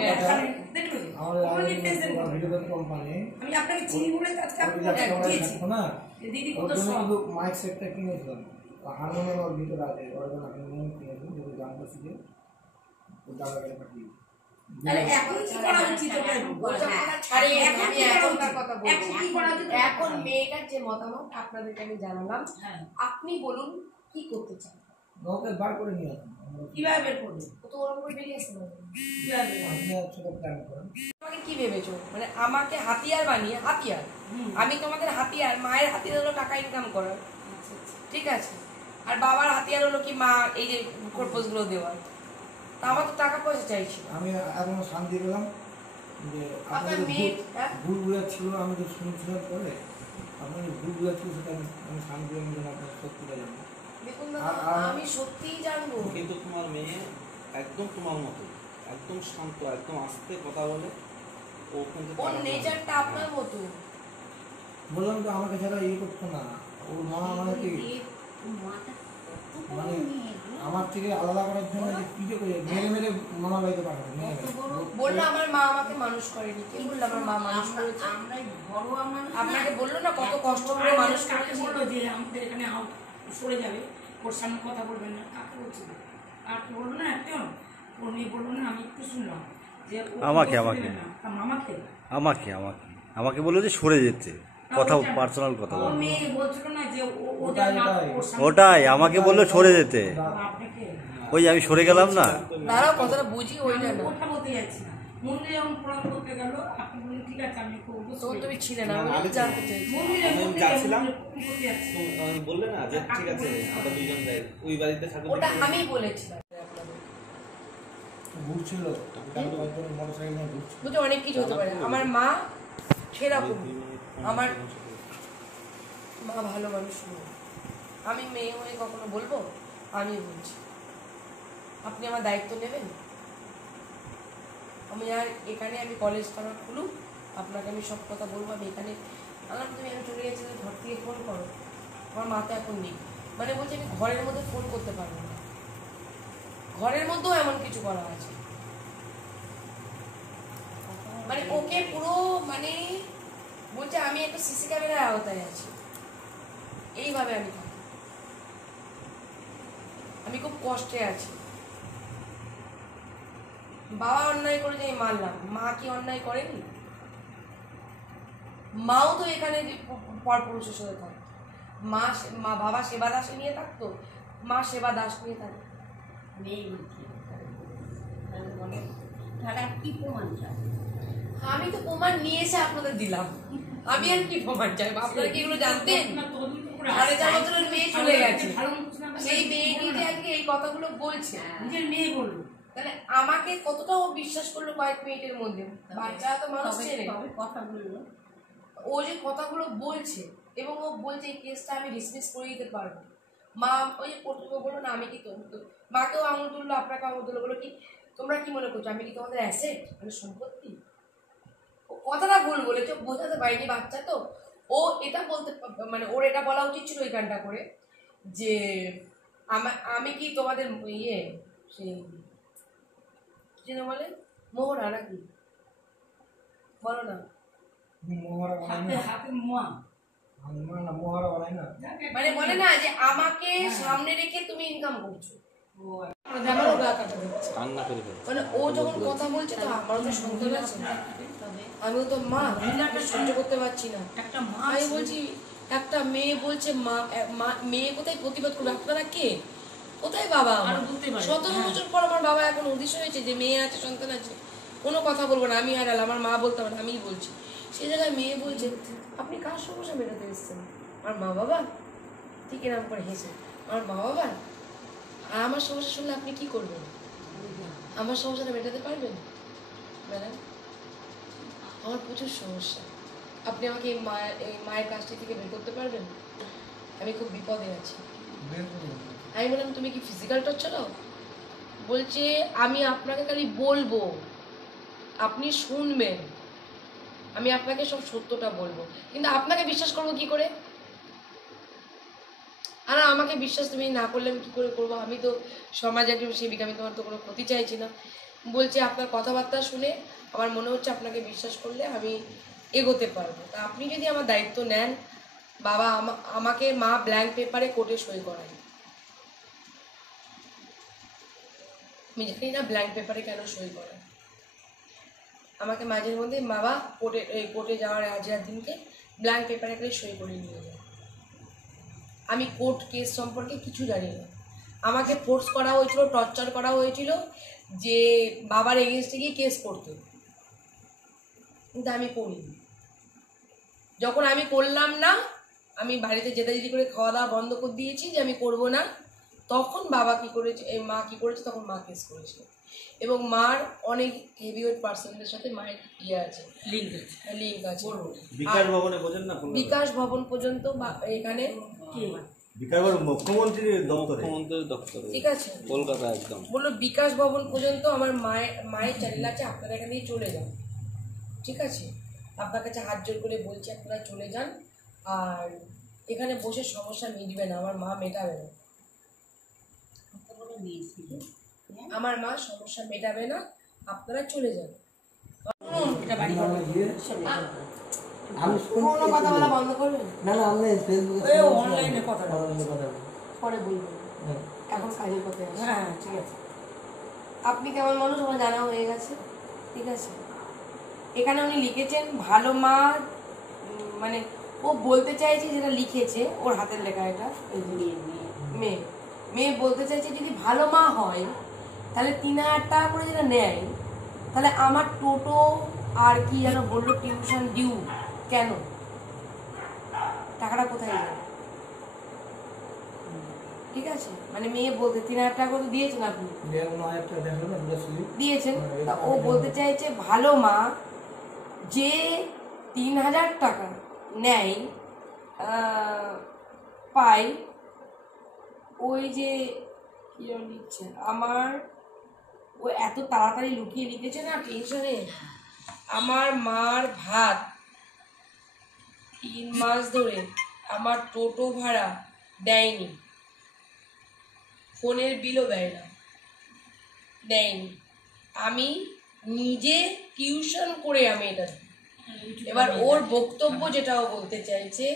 দেখালে দেখবে ওখানে প্রেজেন্ট কোম্পানি আমি আপনাকে চিনি বলে আজকে আপনাকে দিয়েছি না যে দিদি ওর কত জন্য সব কিন্তু মাইক সেটটা কিনেছিলাম হারমোনিয়াম ওর ভিতরে আছে ওর জন্য হারমোনিয়াম কিনেছি যদি গানটা শিখে ওর দাদা কাছে পাঠিয়ে তাহলে এখন কি করা উচিত আরে এখন আমি কি করা এখনকার উচিত? কথা এখন বলছি। কি করা উচিত? এখন মেয়েটার যে মতামত আপনাদেরকে আমি জানালাম, হ্যাঁ আপনি বলুন কি করতে চান। ওকে বার করে নিয়ে আসুন আমরা কিভাবে বের করবে ও তো ওরকম করে বেরিয়ে আসতে পারবে না। কিভাবে বের করবে? আপনি ছোট প্ল্যান করেন আমাকে কি ভেবেছো, মানে আমাকে হাতিয়ার বানিয়ে হাতিয়ার, আমি তোমাদের হাতিয়ার, মায়ের হাতিয়ার হলো টাকা ইনকাম করার, ঠিক আছে, আর বাবার হাতিয়ার হলো কি মা এই যে খরপোশ গুলো দেওয়ার, তা আমার তো টাকা পয়সা চাইছি। আমি এখনো শান্তি পেলাম যে আপনার আপনাদের মেয়ে হ্যাঁ? ভুলগুলো ছিল আমি তো শুনছিলাম পরে আপনার যে ভুলগুলো ছিল সেটা আমি শান্তি পেলাম যেন আপনার সত্যিটা জানবো দেখুন দাদা, আমি সত্যিই জানবো। কিন্তু তোমার মেয়ে একদম তোমার মতো, একদম শান্ত, একদম আস্তে কথা বলে। ও কিন্তু ওর নেচারটা আপনার মতো। বললাম তো আমাকে ছাড়া ইয়ে করতো না ওর মা আমাকে মানে আমার থেকে আলাদা করার জন্য যে কি যে করে মেরে মেরে মামা বাড়িতে পাঠাবে মেরে বললো আমার মা আমাকে মানুষ করেনি, কে বললো আমার মা মানুষ করেছে? আমরা ঘরোয়া মানুষ না। আপনাকে বললো না কত কষ্ট করে মানুষ কাকে করেছে? বললো যে আমাদের এখানে আউট সরে যাবে, ওর সামনে কথা বলবেন না, কাকে বলছিল? আর বললো না একজন, ওর মেয়ে বললো না, আমি একটু শুনলাম যে ও আমাকে, দোষ আমাকে। দেবে না, তার মামাকে। আমাকে আমাকে আমাকে বললো যে সরে যেতে, কথা ওটা- পার্সোনাল কথা ওর বলবো। মেয়ে বলছিল না যে ওদের ওটাই, না ওটাই। ওর সামনে ওটাই আমাকে বললো সরে যেতে, আপনাকে ওই যে আমি সরে গেলাম না। দাঁড়াও কথাটা বুঝি, ওইটা আমি না। ওটা বলতে যাচ্ছি না। মন্দিরে যখন প্রণাম করতে গেল, আপনি বললেন ঠিক আছে আমি করবো। তখন তুমি ছিলে না, না, আমি আমি জানতে চাইছি। মন্দিরে আমি মন্দিরে যাচ্ছিলাম। মন্দিরে করতে যাচ্ছি। তুমি বললে না যে ঠিক আছে আমরা দুইজন যাই ওই বাড়িতে থাকবো। ওটা আমি বলেছিলাম আপনাদের। ঘুরছিল মোটর সাইকেল নিয়ে ঘুরছিল বুঝতে অনেক কিছু হতে পারে। আমার মা সেরকম, আমার মা ভালো মানুষ নয়। আমি মেয়ে হয়ে কখনো বলবো? আমি বলছি, আপনি আমার দায়িত্ব নেবেন? আমি আর এখানে আমি কলেজ আমার খুলুক, আপনাকে আমি সব কথা বলবো। আমি এখানে আলাম, তুমি আমি চলে গেছি, তুমি ঘর থেকে ফোন করো। আমার মাথা এখন নেই, মানে বলছি আমি ঘরের মধ্যে ফোন করতে পারবো না, ঘরের মধ্যেও এমন কিছু করা আছে। মানে ওকে পুরো মানে বলছে আমি একটা সিসি ক্যামেরার আওতায় আছি, এইভাবে আমি থাকি, আমি খুব কষ্টে আছি। বাবা অন্যায় করে যে মানলাম, মা কি অন্যায় করেনি? মাও তো এখানে পরপুরুষের সাথে থাকে, মা বাবা সেবা দাস নিয়ে থাকতো, মা সেবা দাস নিয়ে থাকে। নেই বলছি। তাহলে বলে, তাহলে আর কি প্রমাণ চাই? আমি তো প্রমাণ নিয়ে এসে আপনাদের দিলাম, আমি আর কি প্রমাণ চাই? আপনারা কি এগুলো জানতেন? না, তদন্ত করে 4.5 বছরের মেয়ে চলে গেছে, ভালো মতো না, সেই মেয়েটি যে আজকে এই কথাগুলো বলছে, নিজের মেয়ে বললো। তাহলে আমাকে কতটা ও বিশ্বাস করলো কয়েক মিনিটের মধ্যে? বাচ্চারা তো মানুষ চেনে। তবে কথা বললো, ও যে কথাগুলো বলছে এবং ও বলছে এই কেসটা আমি ডিসমিস করে দিতে পারবো। মা ওই যে প্রথমে বললো না আমি কি মাকেও আঙুল তুললো, আপনাকে আঙুল তুললো, বলো কি তোমরা কি মনে করছো আমি কি তোমাদের অ্যাসেট, মানে সম্পত্তি? ও কথাটা ভুল বলেছে, বোঝাতে পারিনি, বাচ্চা তো। ও এটা বলতে মানে ওর এটা বলা উচিত ছিল ওই গানটা করে যে আমি কি তোমাদের ইয়ে সেই যেন বলে মোহরা নাকি, বলো না, মোহরা বানাই হাতে না হাতে মোয়া। না মোহরা বানাই না মানে বলে না যে আমাকে সামনে রেখে তুমি ইনকাম করছো, ও আমারও গা কাটা দিচ্ছে। কান্না করে ফেলে। মানে ও যখন কথা বলছে তো আমারও তো সন্তান আছে, তবে আমিও তো মা, আমি সহ্য করতে পারছি না। একটা মা আমি বলছি একটা মেয়ে বলছে মেয়ে কোথায় প্রতিবাদ করবে? আপনারা কে? কোথায় বাবা আমার? আরো বলতে পারে। 17 বছর পর আমার বাবা এখন উদ্দেশ হয়েছে যে মেয়ে আছে, সন্তান আছে, কোনো কথা বলবো না, আমি হারাল, আমার মা বলতে পারে, আমিই বলছি। সেই জায়গায় মেয়ে বলছে আপনি কার সমস্যা মেটাতে এসেছেন? আমার মা বাবা, ঠিক এরকম করে হেসে, আমার মা বাবা। আর আমার সমস্যা শুনলে আপনি কি করবেন? আমার সমস্যাটা মেটাতে পারবেন ম্যাডাম? আমার প্রচুর সমস্যা, আপনি আমাকে এই মায়ের কাজটি থেকে বের করতে পারবেন? আমি খুব বিপদে আছি। আমি বললাম তুমি কি ফিজিক্যাল টর্চার চালাও? বলছে আমি আপনাকে খালি বলবো, আপনি শুনবেন, আমি আপনাকে সব সত্যটা বলবো, কিন্তু আপনাকে বিশ্বাস করবো কি করে? আর আমাকে বিশ্বাস তুমি না করলে আমি কী করে করবো? আমি তো সমাজ একজন সেবিকা, আমি তোমার তো কোনো ক্ষতি চাইছি না। বলছে আপনার কথাবার্তা শুনে আমার মনে হচ্ছে আপনাকে বিশ্বাস করলে আমি এগোতে পারবো। তা আপনি যদি আমার দায়িত্ব নেন, বাবা আমাকে মা ব্ল্যাঙ্ক পেপারে কোর্টে সই করায়। আমি জানি না ব্ল্যাঙ্ক পেপারে কেন সই করায়। আমাকে মাঝে মধ্যে বাবা কোর্টে যাওয়ার হাজিরার দিনকে ব্ল্যাঙ্ক পেপারে করে সই করে নিয়ে যায়। আমি কোর্ট কেস সম্পর্কে কিছু জানি না। আমাকে ফোর্স করা হয়েছিল, টর্চার করা হয়েছিল যে বাবার এগেনস্টে গিয়ে কেস করতে, কিন্তু আমি করিনি। যখন আমি করলাম না, আমি বাড়িতে জেদাজেদি করে খাওয়া দাওয়া বন্ধ করে দিয়েছি যে আমি করব না, তখন বাবা কী করেছে, মা কী করেছে, তখন মা কেস করেছে। এবং মার অনেক হেভিওয়েট পার্সনদের সাথে মায়ের আছে, লিঙ্ক আছে। বিকাশ ভবনে বোঝেন না, বিকাশ ভবন পর্যন্ত এখানে মুখ্যমন্ত্রীর দপ্তরে, ঠিক আছে, কলকাতা একদম বললো বিকাশ ভবন পর্যন্ত আমার মায়ের চ্যানেল আছে, আপনারা এখান দিয়ে চলে যান, ঠিক আছে, আপনার কাছে হাত জোর করে বলছি আপনারা চলে যান। আর এখানে বসে সমস্যা মিটবে না, আমার মা মেটাবে না, আমার মা সমস্যা মেটাবে না, আপনারা চলে যান। আমি কোনো কথা বলা বন্ধ করবেন না, আমি ফেসবুকে অনলাইনে কথা পরে বলবো, এখন কাজের কথা। হ্যাঁ ঠিক আছে, আপনি কেমন মানুষ আমার জানা হয়ে গেছে, ঠিক আছে। এখানে উনি লিখেছেন ভালো মা, মানে ও বলতে চাইছে যেটা লিখেছে ওর হাতের লেখা, এটা মেয়ে বলতে চাইছে যদি ভালো মা হয় তাহলে 3000 টাকা করে যেটা নেয়, তাহলে আমার টোটো আর কি যেন বললো টিউশন ডিউ কেন, টাকাটা কোথায় যায়? ঠিক আছে, মানে মেয়ে বলতে 3000 টাকা করে দিয়েছেন, আপনি দিয়েছেন, ও বলতে চাইছে ভালো মা যে 3000 টাকা নেয় পাই, ওই যে কি লিখছে, আমার ও এত তাড়াতাড়ি লুকিয়ে লিখেছে না টেনশনে, আমার মার ভাত 3 মাস ধরে আমার টোটো ভাড়া দেয়নি, ফোনের বিলও দেয়নি, আমি নিজে টিউশন করে আমি এটা। এবার ওর বক্তব্য যেটাও বলতে চাইছে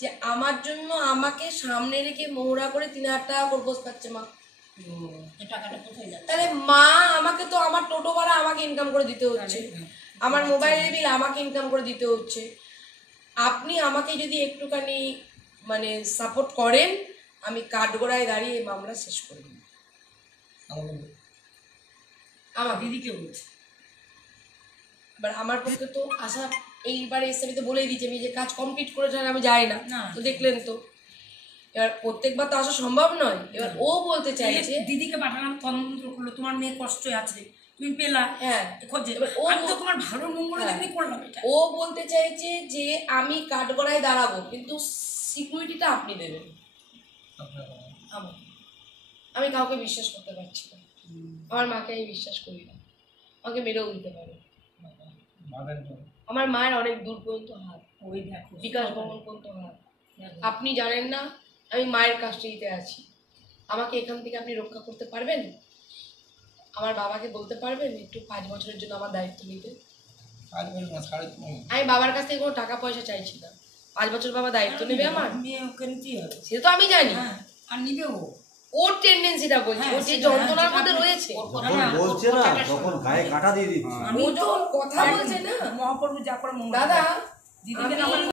যে আমার জন্য আমাকে সামনে রেখে মোহরা করে 3000 টাকা করে বসে পাচ্ছে মা, টাকাটা কোথায় যাবে? তাহলে মা আমাকে তো আমার টোটো ভাড়া আমাকে ইনকাম করে দিতে হচ্ছে, আমার মোবাইলের বিল আমাকে ইনকাম করে দিতে হচ্ছে। আপনি আমাকে যদি একটুখানি মানে সাপোর্ট করেন, আমি কাঠগড়ায় দাঁড়িয়ে এই মামলা শেষ করে দিই। আমার দিদিকে বলছে, এবার আমার পক্ষে তো আসা, এইবারে এসে আমি তো বলেই দিচ্ছি আমি যে কাজ কমপ্লিট করেছে আমি যাই না, তো দেখলেন তো, এবার প্রত্যেকবার তো আসা সম্ভব নয়। এবার ও বলতে চাইছে দিদিকে পাঠালাম, তন্ত্র করলো, তোমার মেয়ে কষ্ট আছে, তুমি পেলা, হ্যাঁ, আমি তো তোমার ভালো মঙ্গলের জন্য করলাম এটা। ও বলতে চাইছে যে আমি কাঠগড়ায় দাঁড়াবো, কিন্তু সিকিউরিটিটা আপনি দেবেন। আমি কাউকে বিশ্বাস করতে পারছি না, আমার মাকে আমি বিশ্বাস করি না, আমাকে মেরেও দিতে পারে। আমার মায়ের অনেক দূর পর্যন্ত হাত, ওই দেখো বিকাশ ভবন পর্যন্ত হাত। আপনি জানেন না আমি মায়ের কাস্টডিতে আছি, আমাকে এখান থেকে আপনি রক্ষা করতে পারবেন? আমার বাবাকে বলতে পারবেন একটু 5 বছরের জন্য আমার দায়িত্ব নিতে? আমি বাবার কাছ থেকে কোনো টাকা পয়সা চাইছি না, 5 বছর বাবা দায়িত্ব নেবে আমার, সে তো আমি জানি, আর নিবে ওর টেন্ডেন্সিটা বলছি, ও যে যন্ত্রণার মধ্যে রয়েছে, বলছে না তখন গায়ে কাটা দিয়ে দিচ্ছে, ও যখন কথা বলছে না, মহাপ্রভু যা করে দাদা দিদিকে